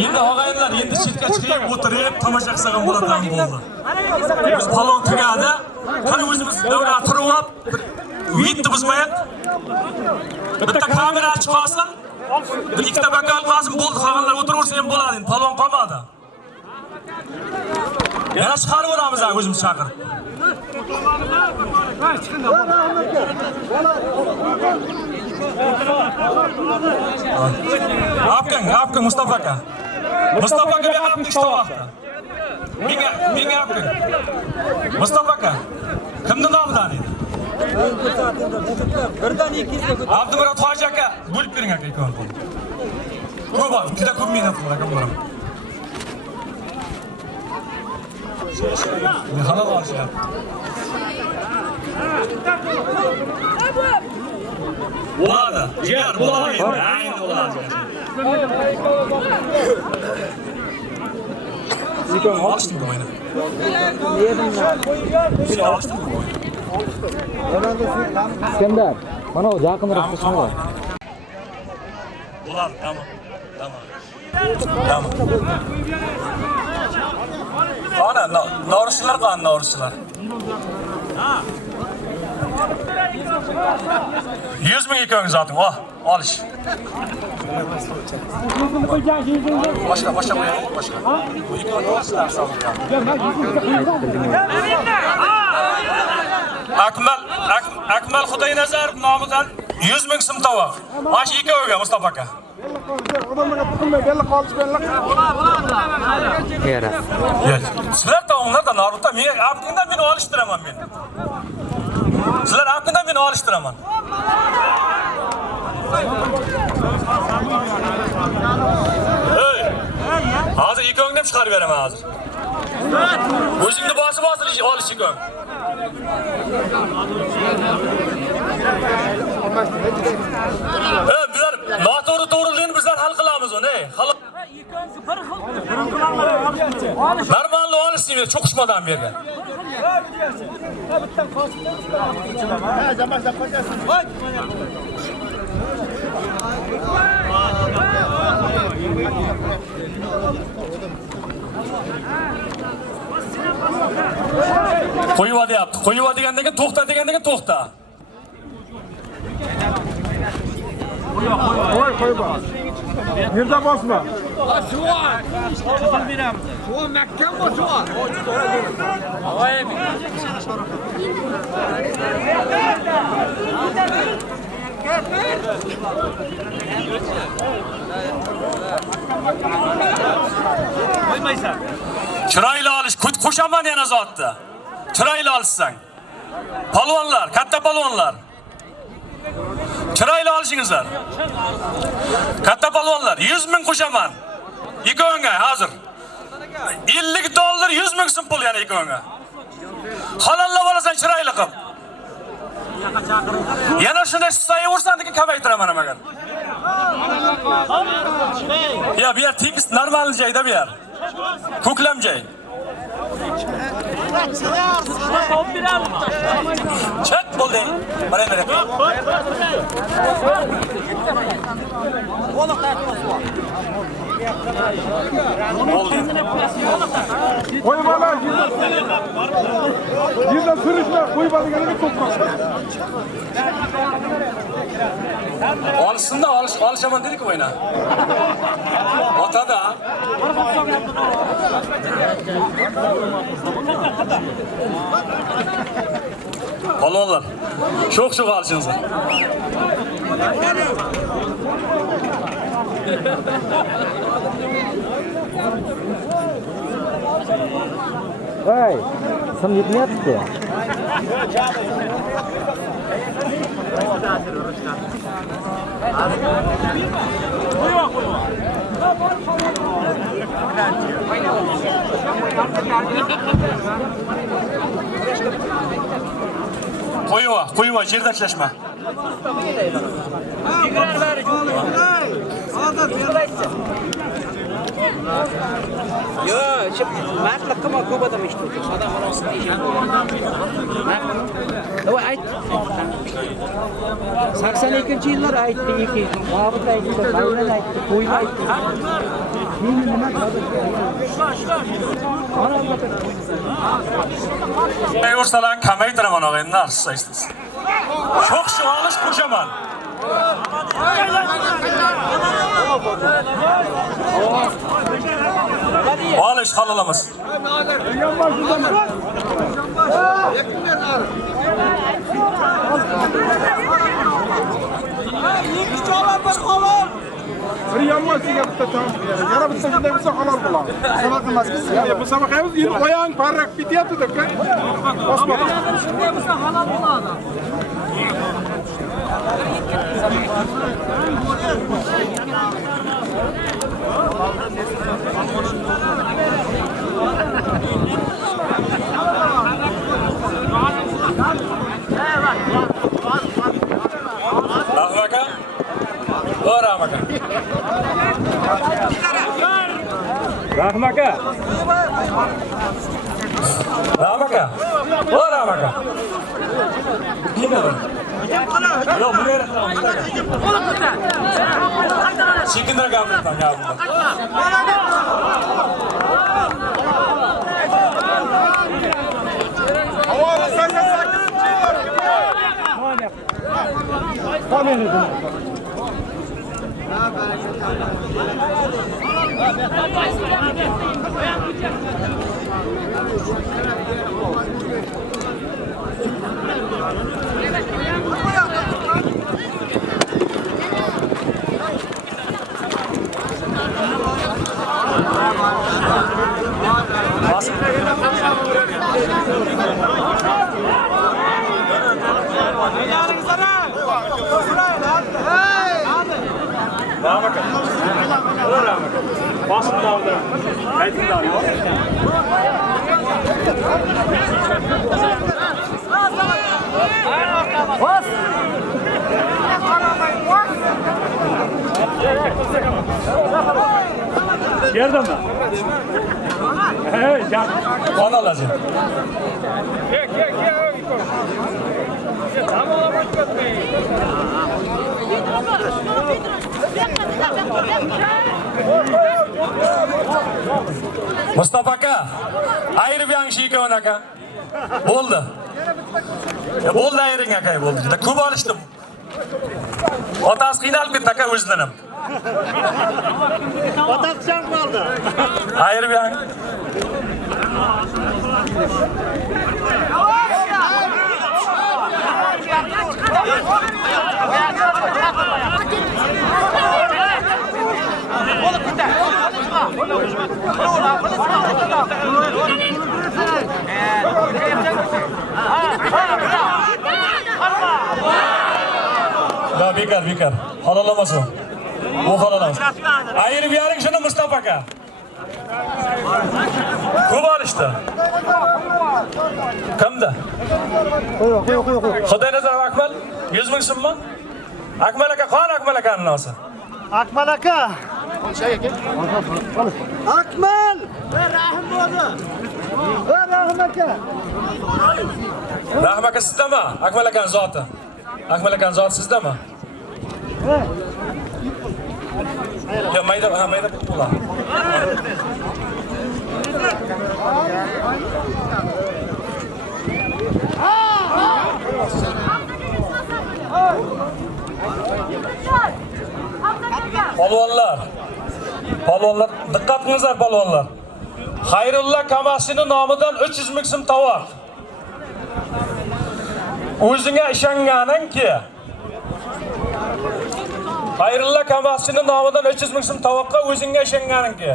Endi og'ayinlar endi chetga chiqib o'tirib tomosha qilsam bo'ladigan bo'ldi. Biz palon tugadi. Qani o'zimiz davra turib olib yetti buzmayat. Bitta kamera chiqasin. Bir ikkita bakal qazim bo'ldi, qolganlar o'tiraversa ham bo'ladi. Endi palon qolmadi. Yana chiqarib olamiz o'zimiz chaqirib. Apkang Mustafa aka. Mustafa aka bir apkang ishda vaqtda. Menga apkang. Mustafa aka. Kimning nomidan edi? Birdan 200 ga Abdumurod Hoji aka, bo'lib bering aka ikon. Ko'p, juda ko'p mehnat qilgan aka bular. Ne halal olishyapti. Bo'ladi. Jigar bo'ladi endi. Ayni bo'ladi. Ikon olishdingmi mana? Yedim. Olishdingmi? Iskandar, mana o yaqinroq chiqma. Bo'ladi, tamam. Ana, novruzchilar qani novruzchilar? 100 ming ikon zoting, olish. Boshqa qo'ying, boshqa. Bu ikon novruzchilar hisobiga. Akmal Xudoynazarov nomidan 100 ming so'm tovoq. Mana ikkoviga Mustafa aka. Odamlarga tuqilmay bella qolish bella. Sizlar taomlarda narvda men apkingdan meni olishtiraman men. Sizlar apkingdan meni olishtiraman. chiqarib beraman hozir. O'zingni bosib olishing ko'p. Bizlar noto'g'riligini bizlar hal qilamiz uni. Normalni olishni cho'qishmadan bergan. Qo'yib deyapti. Qo'yib degandan keyin to'xta degandan keyin to'xta. Qo'y. Yerda bosma. Chiroyli olish, qo'shaman yana zotda. Chiroyli olsang. Palvonlar, katta palvonlar. Chiroyli olishingizlar. Katta palvonlar 100 ming qo'shaman. Ikkovga hozir. $50 100 ming so'm pul yana ikkovga. Halollab olasan chiroyli qilib. Yana shunday sayyorsan degan kamaytiraman amagar. Ya bu yer tekis normal joyda bu yer. Ko'klam joy. Chat bo'ldi. Mana. Qo'y bola, yerda surishma, qo'y bolaga to'xta. Olishsinda olishaman dedik o'yna. Otada. Palonlar. Çok alışınızlar. Hey, sim yetmayapti. Qo'yma, yerda ishlashma. Yo, mardlik qilma, ko'p odam eshitdi. Odam orasida eshitdi. Ayt. 82-yillar aytdi, iki. Mabud aytdi, Baylan aytdi, Qo'yla aytdi. Meni nima qildi? Ey ursalan kamaytiraman og'ayni narsaysiz. Çok alış qo'shaman. Olish halolamiz. Bir yanmasıga bitta tam. Yana bitta shunday bo'lsa halol bo'ladi. Sabaq emasmiz. Bu sabaq emas, yil oyang parrak bityapti-da. Bosma. Shunday bo'lsa halol bo'ladi. Rahmaka. Rahmaka. Rahmaka. Rahmaka. Rahmaka. Yok, bu yer. Çekinler gavurdan gavurdan. Başında orada. Kayıtında arıyor. Bas! Geldim ben. Hey, gel. Bana alacağım. Mustafa aka, ayırıp yanlışı yıkavun aka. Oldu. Oldu ayırın aka, oldu. Kup alıştım. Otası qiynalib ketdi aka o'zidan ham. Otaksan kaldı. Ayırıp yang. Da bekar. Halalaması o. O halalaması. Ayırıp yarın şunu Mustafa aka. Kup alıştı. Kimdi? Qo'y. Xudoynazarov Akmal 100 ming so'mmi? Akmal aka, qon Akmal akaning nosi. Akmal aka. Akmal! Rahim bo'ldi. Rahim aka. Rahim aka sizdami? Akmal akaning zoti. Akmal akaning zoti sizdami? Ya mayda pul. Polvonlar, diqqat qilingizlar polvonlar. Xayrulla Kamashini nomidan 300 ming so'm tovoq. O'zingga ishonganingki, Xayrulla Kamashini nomidan 300 ming so'm tovoqqa o'zingga ishonganingki.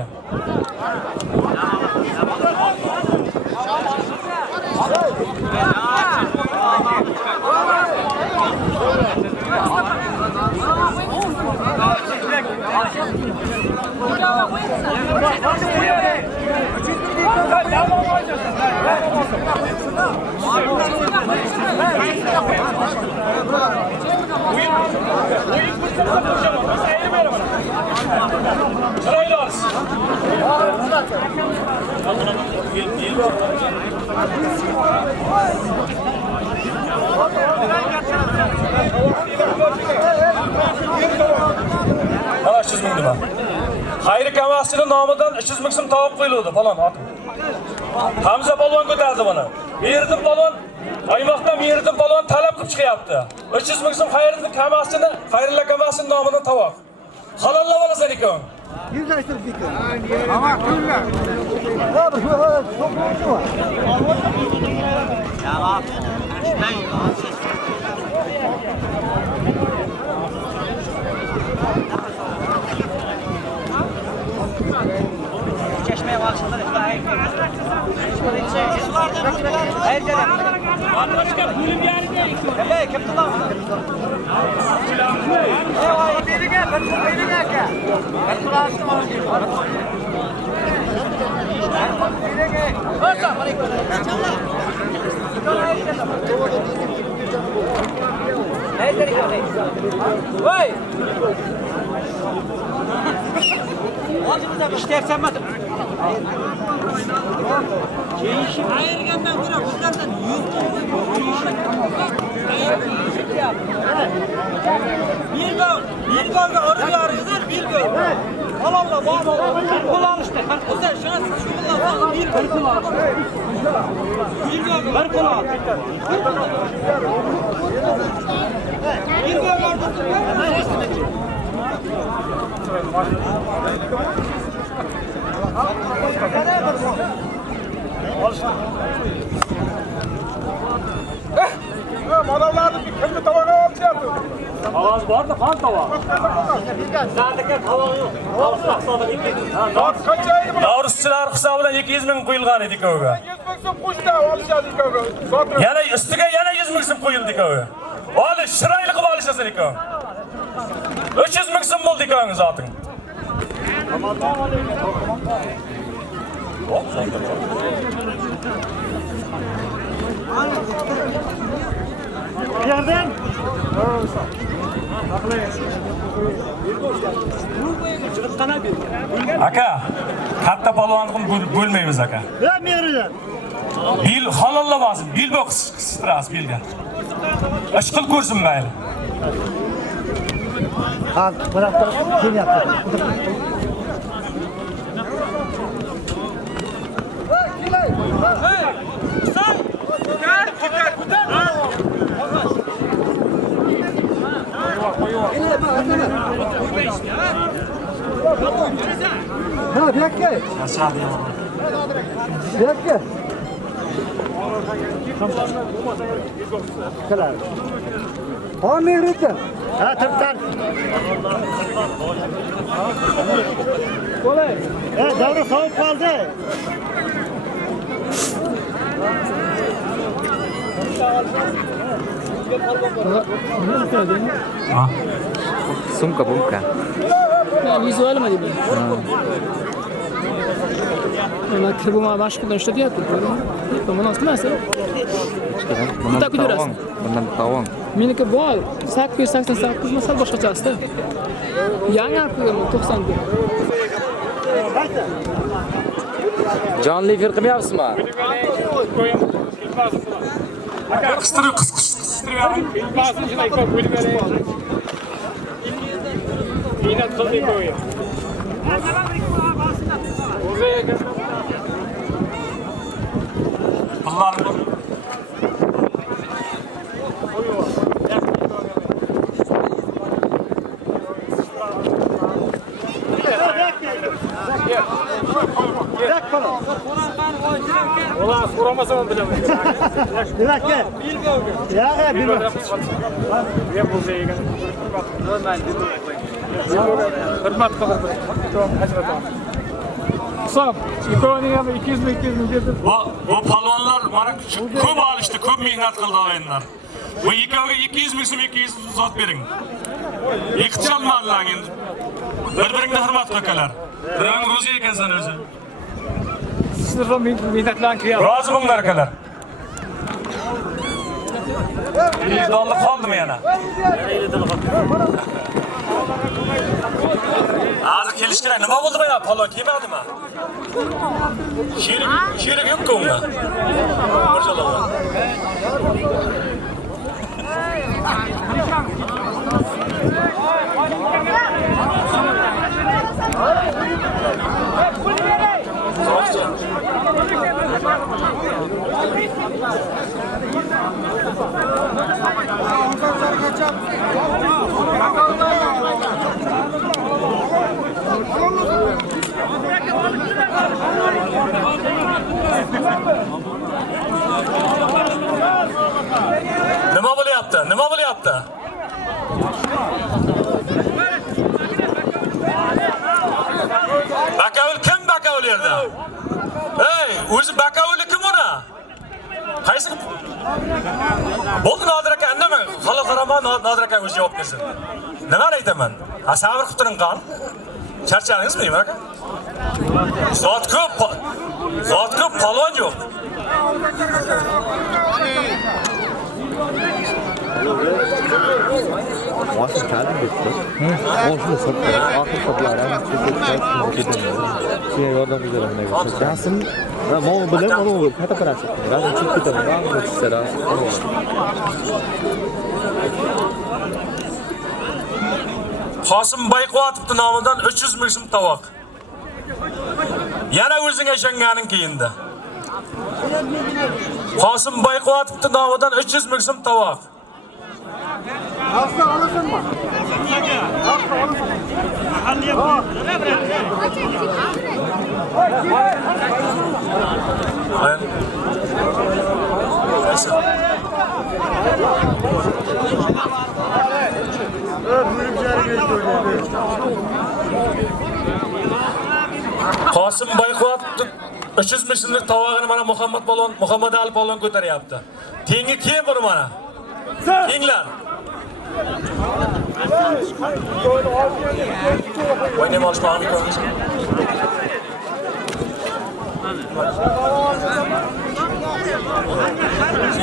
Ana 300 ming nima? Xayri Kamashini nomidan 300 ming so'm tovoq qo'yildi falan. Hamza polvon ko'tardi buni. Mehriddin polvon, Aymoqdan Mehriddin polvon talab qilib chiqyapti. 300 ming so'm Xayri Kamashini, Xayrulla Kamashini nomidan tovoq. Halollab olasan ekan. Ama kullar. Çeşmeye başladı. Hayır canım. Başka kulüp yerinde. Evet, kim tutar? Evet, biri gel, biri gel. Ben bıraktım onu. Biri gel. Selamünaleyküm. Hayır canım. Vay. İşte mi? Ayırgandan biri bizlerden 100 bir golga arıyorlar, bir gol. Allah kul işte. Güzel şans şunlar bir kul al. Bir kul al. Bir gol vardı. Manavlarni kimni tovaga olishyapti? Ovoz borda, qon tovoq. Zardaka tovoq yo'q. Alloh hisobidan Zot qancha Norischilar hisobidan 200 ming qo'yilgan edi ko'ga. 100 ming so'm qo'shdi, olishadi ko'ga. Zot Yana ustiga yana 100 ming so'm qo'yildi ko'ga. Olish, chiroyli qilib olishasan ekan. 300 ming so'm bo'ldi ko'ng zoting. Yerden. Aka, katta palvonligim bo'lmaymiz aka. Ben mi yerden? Bil halollamasin, bil bu qistirasiz bilgan. Ishqil ko'rsin mayli. Ha, bıraktım. Kim yaptı? Ha, bir dakika. Bir dakika. Kalar. Ha, mehretten. Ha, tırtan. Kolay. Davra soğuk kaldı. Sumka bumka. Vizual mı dedi? Ona tribuma başka işte diye tuttu. Bu nasıl mesela? Bundan tavon. Bundan tavon. Meniki bol 888 masal boshqachasi. Yangi aqlim 90 ga. Jonli efir qilmayapsizmi? Qistirib bering. Bazı şuna ikon koyup vereyim. İnat kıldı koyuyor. Bunlar Ulan soramasam bilemem. Bir dakika. Ya, bir dakika. Ne bu şey? Hürmet kadar. Tamam, hacret tamam. Sağ. İkoniga 200 mi dedim. bu palvonlar mana ko'p olishdi, ko'p mehnat qildi o'yinlar. Bu ikkoviga 200 ming so'm 200 zot bering. Iqtisod manlang endi. Bir-biringni hurmat qilinglar. Birovning ro'zi ekansan o'zi. Sizlar mehnatlan qilib. Rozi bo'linglar akalar. $100 qoldimi yana? Hozir kelish kerak. Nima bo'ldi mana? Palon kelmadimi? Sherik yo'q-ku unda. Maşallah. Nima bo'lyapti? Nima bo'lyapti? Bakavul kim bakavul yerda? Hey, o'zi bakavuli kim uni? Qaysi? Bo'ldi Nodir aka, indamang. Halol qarama, Nodir aka o'zi javob bersin. Nima aytaman? Ha, sabr qilib turing qon. Charchadingizmi, aka? Zot ko'p, palon yo'q. Olsun kaldım bitti. Olsun sattı. Akıl toplarım. Şey yolda gidelim ne güzel. Cansın. Mal bilen onu olur. Kata parası. Razı çok gidelim. Razı sıra. Qosim Bayqotovning nomidan 300 ming so'm tovoq. Yana o'zing ishonganing keyinda. Qosim Bayqotovning nomidan 300 ming so'm tovoq. Hasta olasın mı? Hasta olasın. Hayır. Qosim Bayqotovning 300 ming so'mlik tovog'ini mana Muhammad Ali polvon ko'taryapti. Tengi kim buni mana? Tenglar. Oynayma alışma abi koymuş.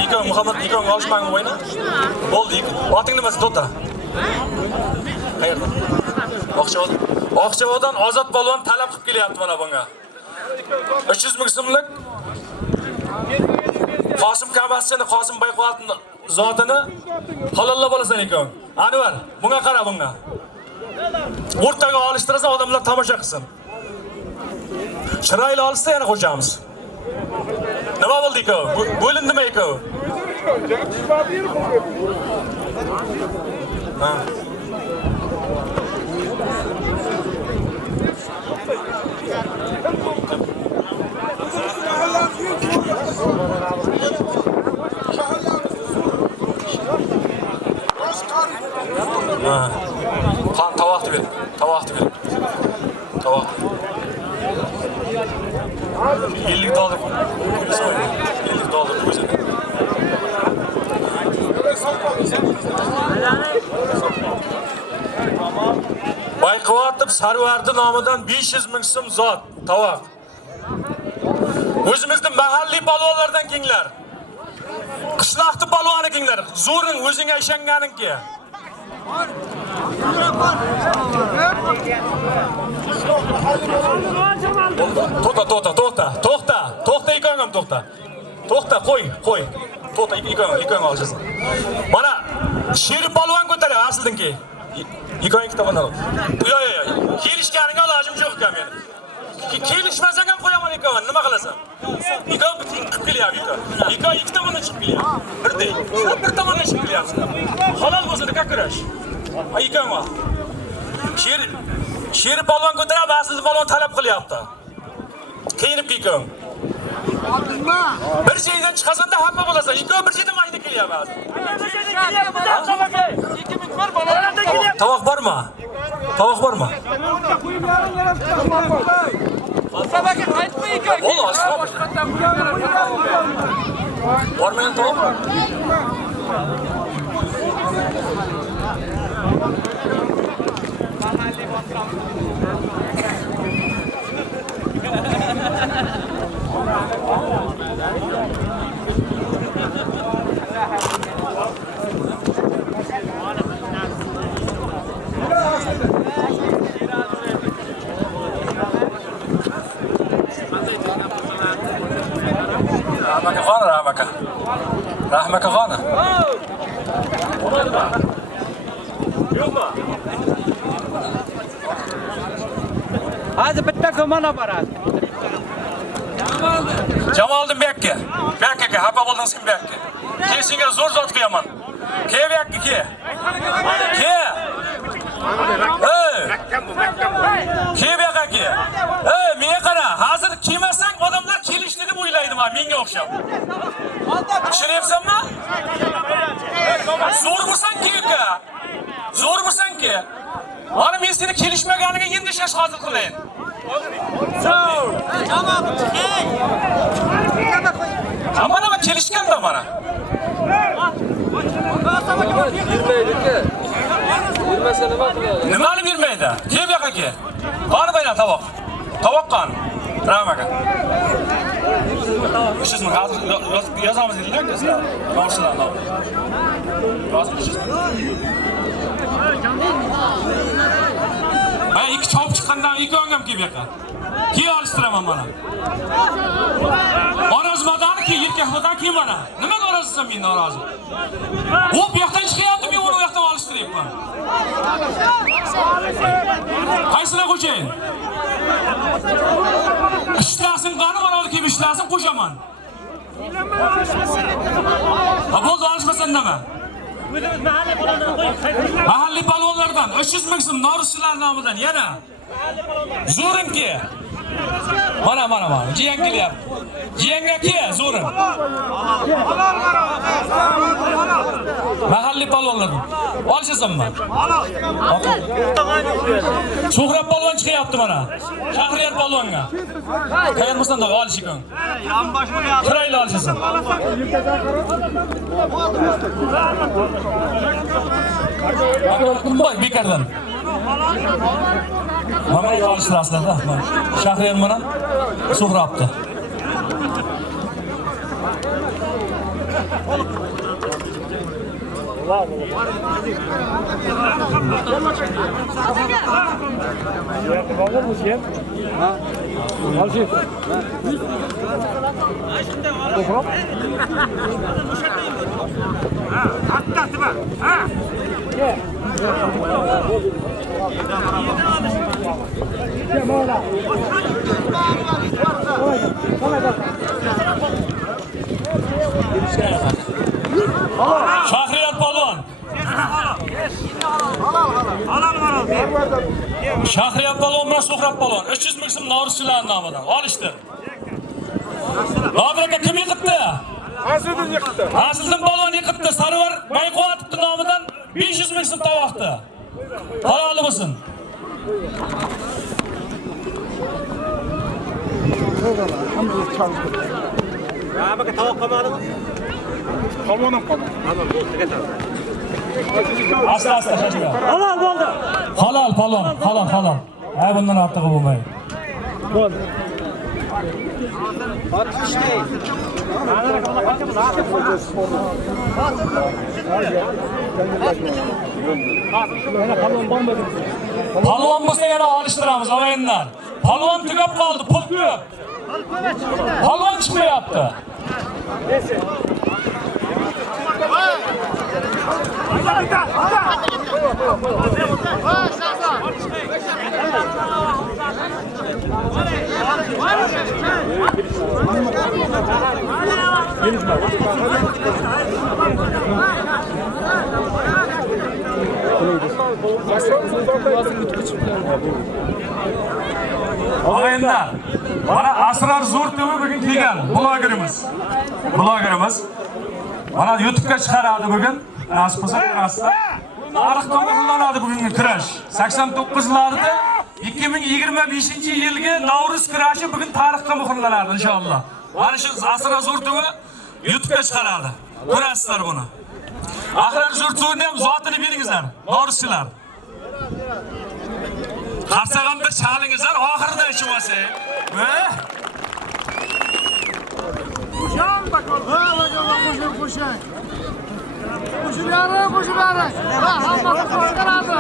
İlkan Muhammed İlkan alışmayın oyna. Oldu İlkan. Atın nimesi tota. Hayırdır? Akçabadan Azat Balvan talep qilib kelyapti mana bunga. 300 ming so'mlik Qosim Kabaschini Qosim Bayqo'atni zotini halollab olasan ekan. Anvar, bunga qara bunga. O'rtaga olishtirsa odamlar tomosha qilsin. Chiroyli olsa yana qo'shamiz. Nima bo'ldi ekan? Bo'lindimi ekan? Ha. Qan tavoqni ber. Tavoqni ber. Tavoq. 50 dollar. 50 dollar qo'ysin. Bayqo'atib Sarvardi nomidan 500 ming so'm zot, tavoq. O'zimizning mahalliy balvonlardan kenglar. Qishloqni balvoni kenglar. Zo'ring o'zingga ishonganingki. To'xta ikongam to'xta. To'xta, qo'y. To'xta ikong olasan. Mana Sher polvon ko'taradi aslidinki. Ikong ikkita mana. Yo'q. Kelishganiga ilojim yo'q ekan meni. Kelishmasang ham qo'yaman ikon, nima qilasan? Ikon qilib kelyapti ikon. Ikon ikkita mana chiqib kelyapti. Birdek. Bir tomonga chiqib kelyapti. Halol bo'lsa da kurash. Ikon va. Sher polvon ko'taradi, aslida polvon talab qilyapti. Keyinib ikon. Bir şeyden chiqasanda hamma bo'lasan. Ikon bir şeyden mayda kelyapti. Tavoq bormi? Tavoq bormi? Sabahga qaytmay ekan. Bormagan tavoq. Rahmaka xona. Hozir bitta komanda boradi. Jamoliddin Bekka. Bekkaga xafa bo'ldingiz kim Bekka? Keyin senga zo'r zot qilaman. Ke Bekka ke. Ke. Ke Bekka ke. Menga qara, hozir kelmasang odamlar kelishdi deb o'ylaydi menga o'xshab. Tushunyapsanmi? Zo'r bo'lsan-ki uka. Zo'r bo'lsan-ki. Mana men seni kelishmaganiga endi ishlash hozir qilayin. Mana nima kelishganda mana. Nimani bermaydi? Ke bu yoqqa ke. Qani bayna tovoq. Tovoq qani. Rahmaka. Siz mi yazamiz dedilar ki sizlar. Mavshularni. Yozib Ben iki çabuk çıkandan iki öngem ki beka. Ki alıştıramam bana. Orazmadan ki yirkahmadan ki bana. Nima orazısın ben orazı? O bir yaktan çıkıyaptı ben onu yaktan alıştırayım ben. Kaysına koşayım? İşlasın kanı var oldu ki işlasın koşaman. Ha boldu alışmasan deme. Mahalli balonlardan 300 ming so'm Noruschilar nomidan yana Zo'rimki. Mana. Jiyan kelyapti. Jiyanga ki, zo'rim. Mahalliy palvonlar. Olishasanmi? Suhrab palvon chiqyapti mana. Shahriyat palvonga. Qayan bo'lsanda olishing. Chiroyli olishasan. Boy bekardan. Mana olishtirasizlar-da. Shahriyat mana Suhrabdi. Shahriyat polvon. Shahriyat polvon bilan Suhrab polvon 300 ming so'm norischilar nomidan olishdi. Nodir aka kim yiqitdi? Aslidan polvon yiqitdi. Sarvar Bayqo'tovning nomidan 500 ming so'm tovoqdi. Halol bo'lsin. Baka tovoq qolmadimi? Polvonim. Asta shajiga. Halol bo'ldi. Halol polvon, halol. Ay bundan ortig'i bo'lmaydi. Bo'ldi. Polvon bo'lsa yana olishtiramiz, o'yinlar. Polvon tugab qoldi, pul ko'p. Polvon chiqmayapti. O'yinlar. Mana Asrar Zo'rto'vi bugun kelgan blogerimiz. Mana YouTube'ga chiqaradi bugun. Nasib bo'lsa, tarixda muhrlanadi bugungi kurash. 89'larda 2025-yilgi Navro'z kurashi bugun tarixda muhrlanadi inshaalloh. Mana shu Asrar Zo'rto'vi YouTube'ga chiqaradi. Ko'rasizlar buni. Asrar Zo'rto'ning ham zotini bilingizlar, Navro'zchilar. Qarsag'amda chalingizlar, oxirida ish bo'lsa. Qo'shilari. Hammasi qo'shiladi.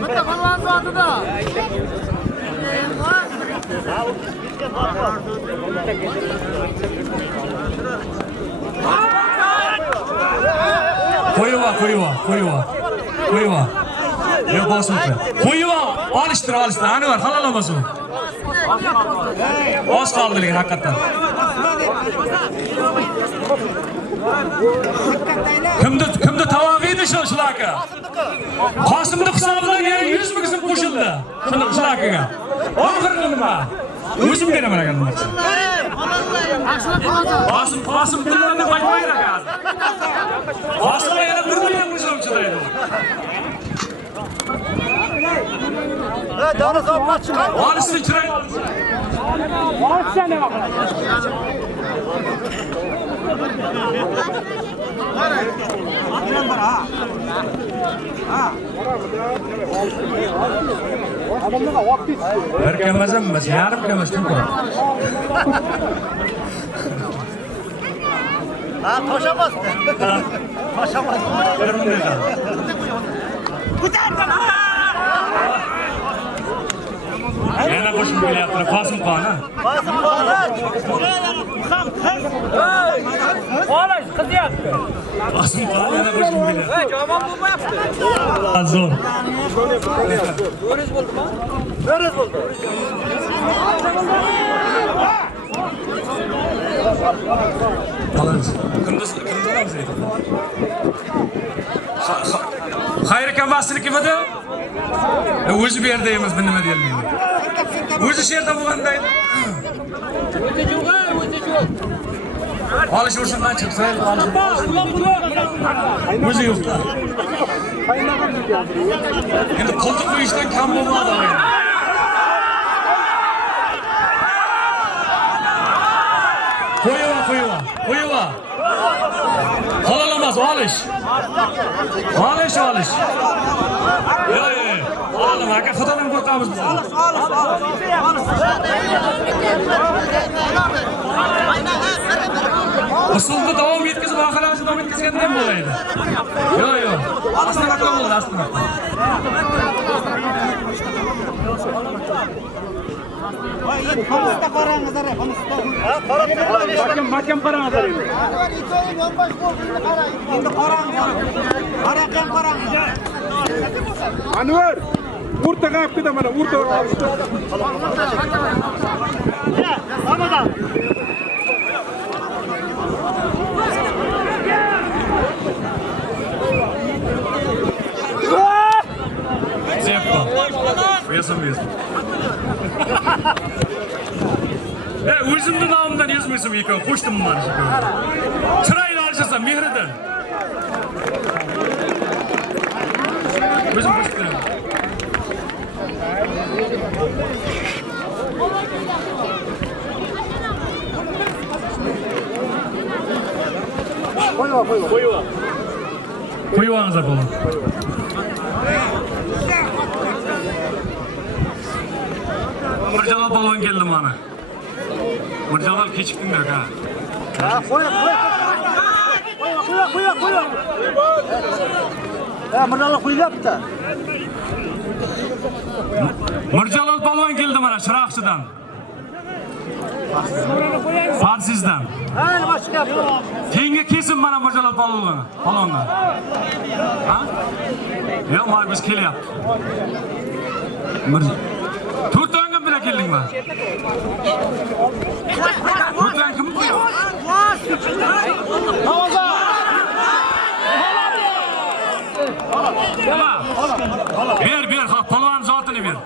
Bitta polvon zotida. Qo'yva. Yo bosimcha. Qo'yva, olishtir. Anvar, halol bo'lsin. Oz qoldi lekin haqiqatan. Kimda tavoq edi shularga? Qosimning hisobidan yana 100 ming so'm qo'shildi. Shularga. Oxirgi nima? O'zim beraman ekan nima. Qosim tillarni qo'ymaydi ekan. Qosim yana 1 million so'm chiqadi. Davra so'p chiqar. Olishni chiroy. Olishsa nima qiladi? Adamlarga vaqt yetdi. Bir kamas emas, yarim kamas turib. Toshamasdi. Yana qo'shib kelyapti, Qosim xona. Xolos qizyapti. Qosim xona yana qo'shib kelyapti. Javob bo'lmayapti. Zo'r. O'riz bo'ldimi? O'riz bo'ldi. Xolos. Kunduz Xayr kamaslikimidi? O'zi bu yerda emas, men nima deyolmayman. O'zi shu yerda bo'lganday. Olish urishdan chiqsa, o'zi yo'q. Endi qo'ltiq qo'yishdan kam bo'lmadi. Qo'yva. Halol emas, olish. Yo'q. Oğlum, aka xudodan qo'rqamiz biz. Usulni davom etkazib, oxirlashni davom etkazganda ham bo'ladi. Yo'q. Aslida aka bo'ldi, aslida. Hamısta qarangizlar, hamısta. Mahkam qarangizlar. Endi qarangizlar. Qaraqam qarangizlar. Anvar, o'rtaga olib ketaman, o'rtaga olishdi. Ramadan. Zeppo. Uyasam. O'zimni nomimdan yozmaysan ekan, qo'shdim mana shu. Chiroyli olishasan, mehridan. O'zim qo'shdim. Qo'yingizlar bo'ldi. Mirjalol polvon keldi mana. Mirjalol kechikdinglar aka. Qo'y. Mirjalol qo'yapti. Mirjalol polvon keldi mana Chiroqchidan. Farsizdan. Ha, nima chiqyapti? Kenga kesin mana Mirjalol polvonni. Ha? Yo'q, mana biz kelyapti. To'rtanga bilan keldingmi? To'rtang kim? Ber, polvon zotini ber.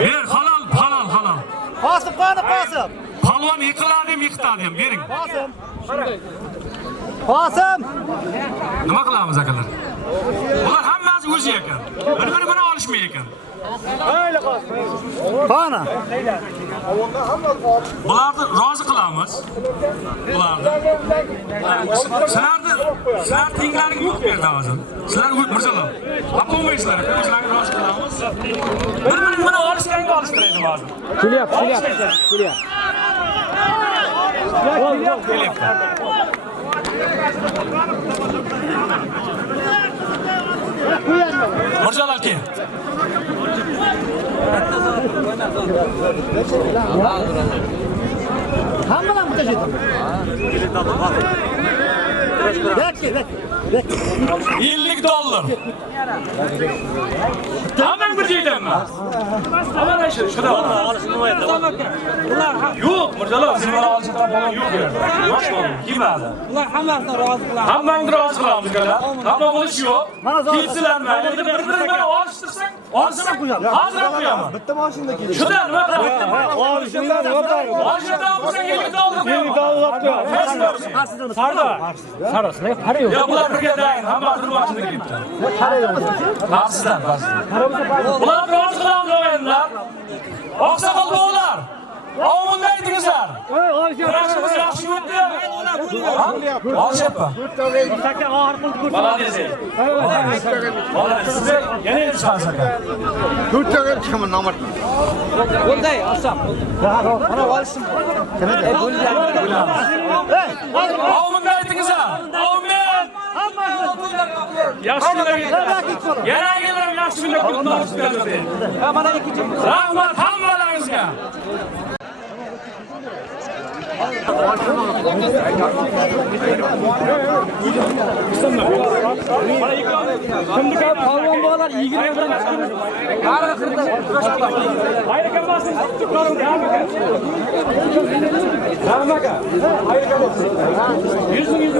Ber, halol. Qosim. Polvon yiqiladi ham yiqitadi ham, bering. Qosim. Nima qilamiz akalar? Ular hammasi o'zi ekan. Bir-birini olishmay ekan. Qani? Bularni rozi qilamiz. Sizlar tinglaring yo'q bu yerda hozir. Sizlar Mirjalol. Bo'lmaysizlar, o'zlaringizni rozi qilamiz. Bir-birini olishganga olishtiraylik hozir. Kelyapti. Mirjalol aka. Hammadan bitta $50. Tamam bir deydanmi? Aman shu olishni nima edi? Yo'q, Mirjalol, sen mana olishdan falan yo'q edi. Mashg'ul, kimadi? Ular hammasini rozi qilamiz. Hammangni rozi qilamiz akalar. Hamma bo'lish yo'q. Kelsinlarmi? Endi bir-birini olishtirsak, olishtirib qo'yamiz. Hozir qo'yamiz. Bitta mashinada keldi. Shundan nima qilamiz? Olishdan bo'lsa $50 Sardor, sizlarga para yo'q. yo'q, bular birga dayin, hamma bir mashinada ketdi. Sizdan. Ular rozi qilamiz o'yinlar. Oqsoqol bo'lar. Ovunda aytingizlar. Yaxshimiz yaxshi o'tdi. Olishyapti. Aka oxir qildi ko'rsin. Malades. Siz yana chiqasiz aka. To'rtaga chiqaman, nomard. Bunday, asam. Mana olishim. Ovunda aytingizlar. Ovmin. Yaxshi yana keldim, yaxshi kunlar. Mana ikkinchi. Rahmat hammalaringizga. Kimni polvon bolalar 20 bilan chiqamiz. Hayırga basın. Rahmaka. Hayırga basın. 100 ming.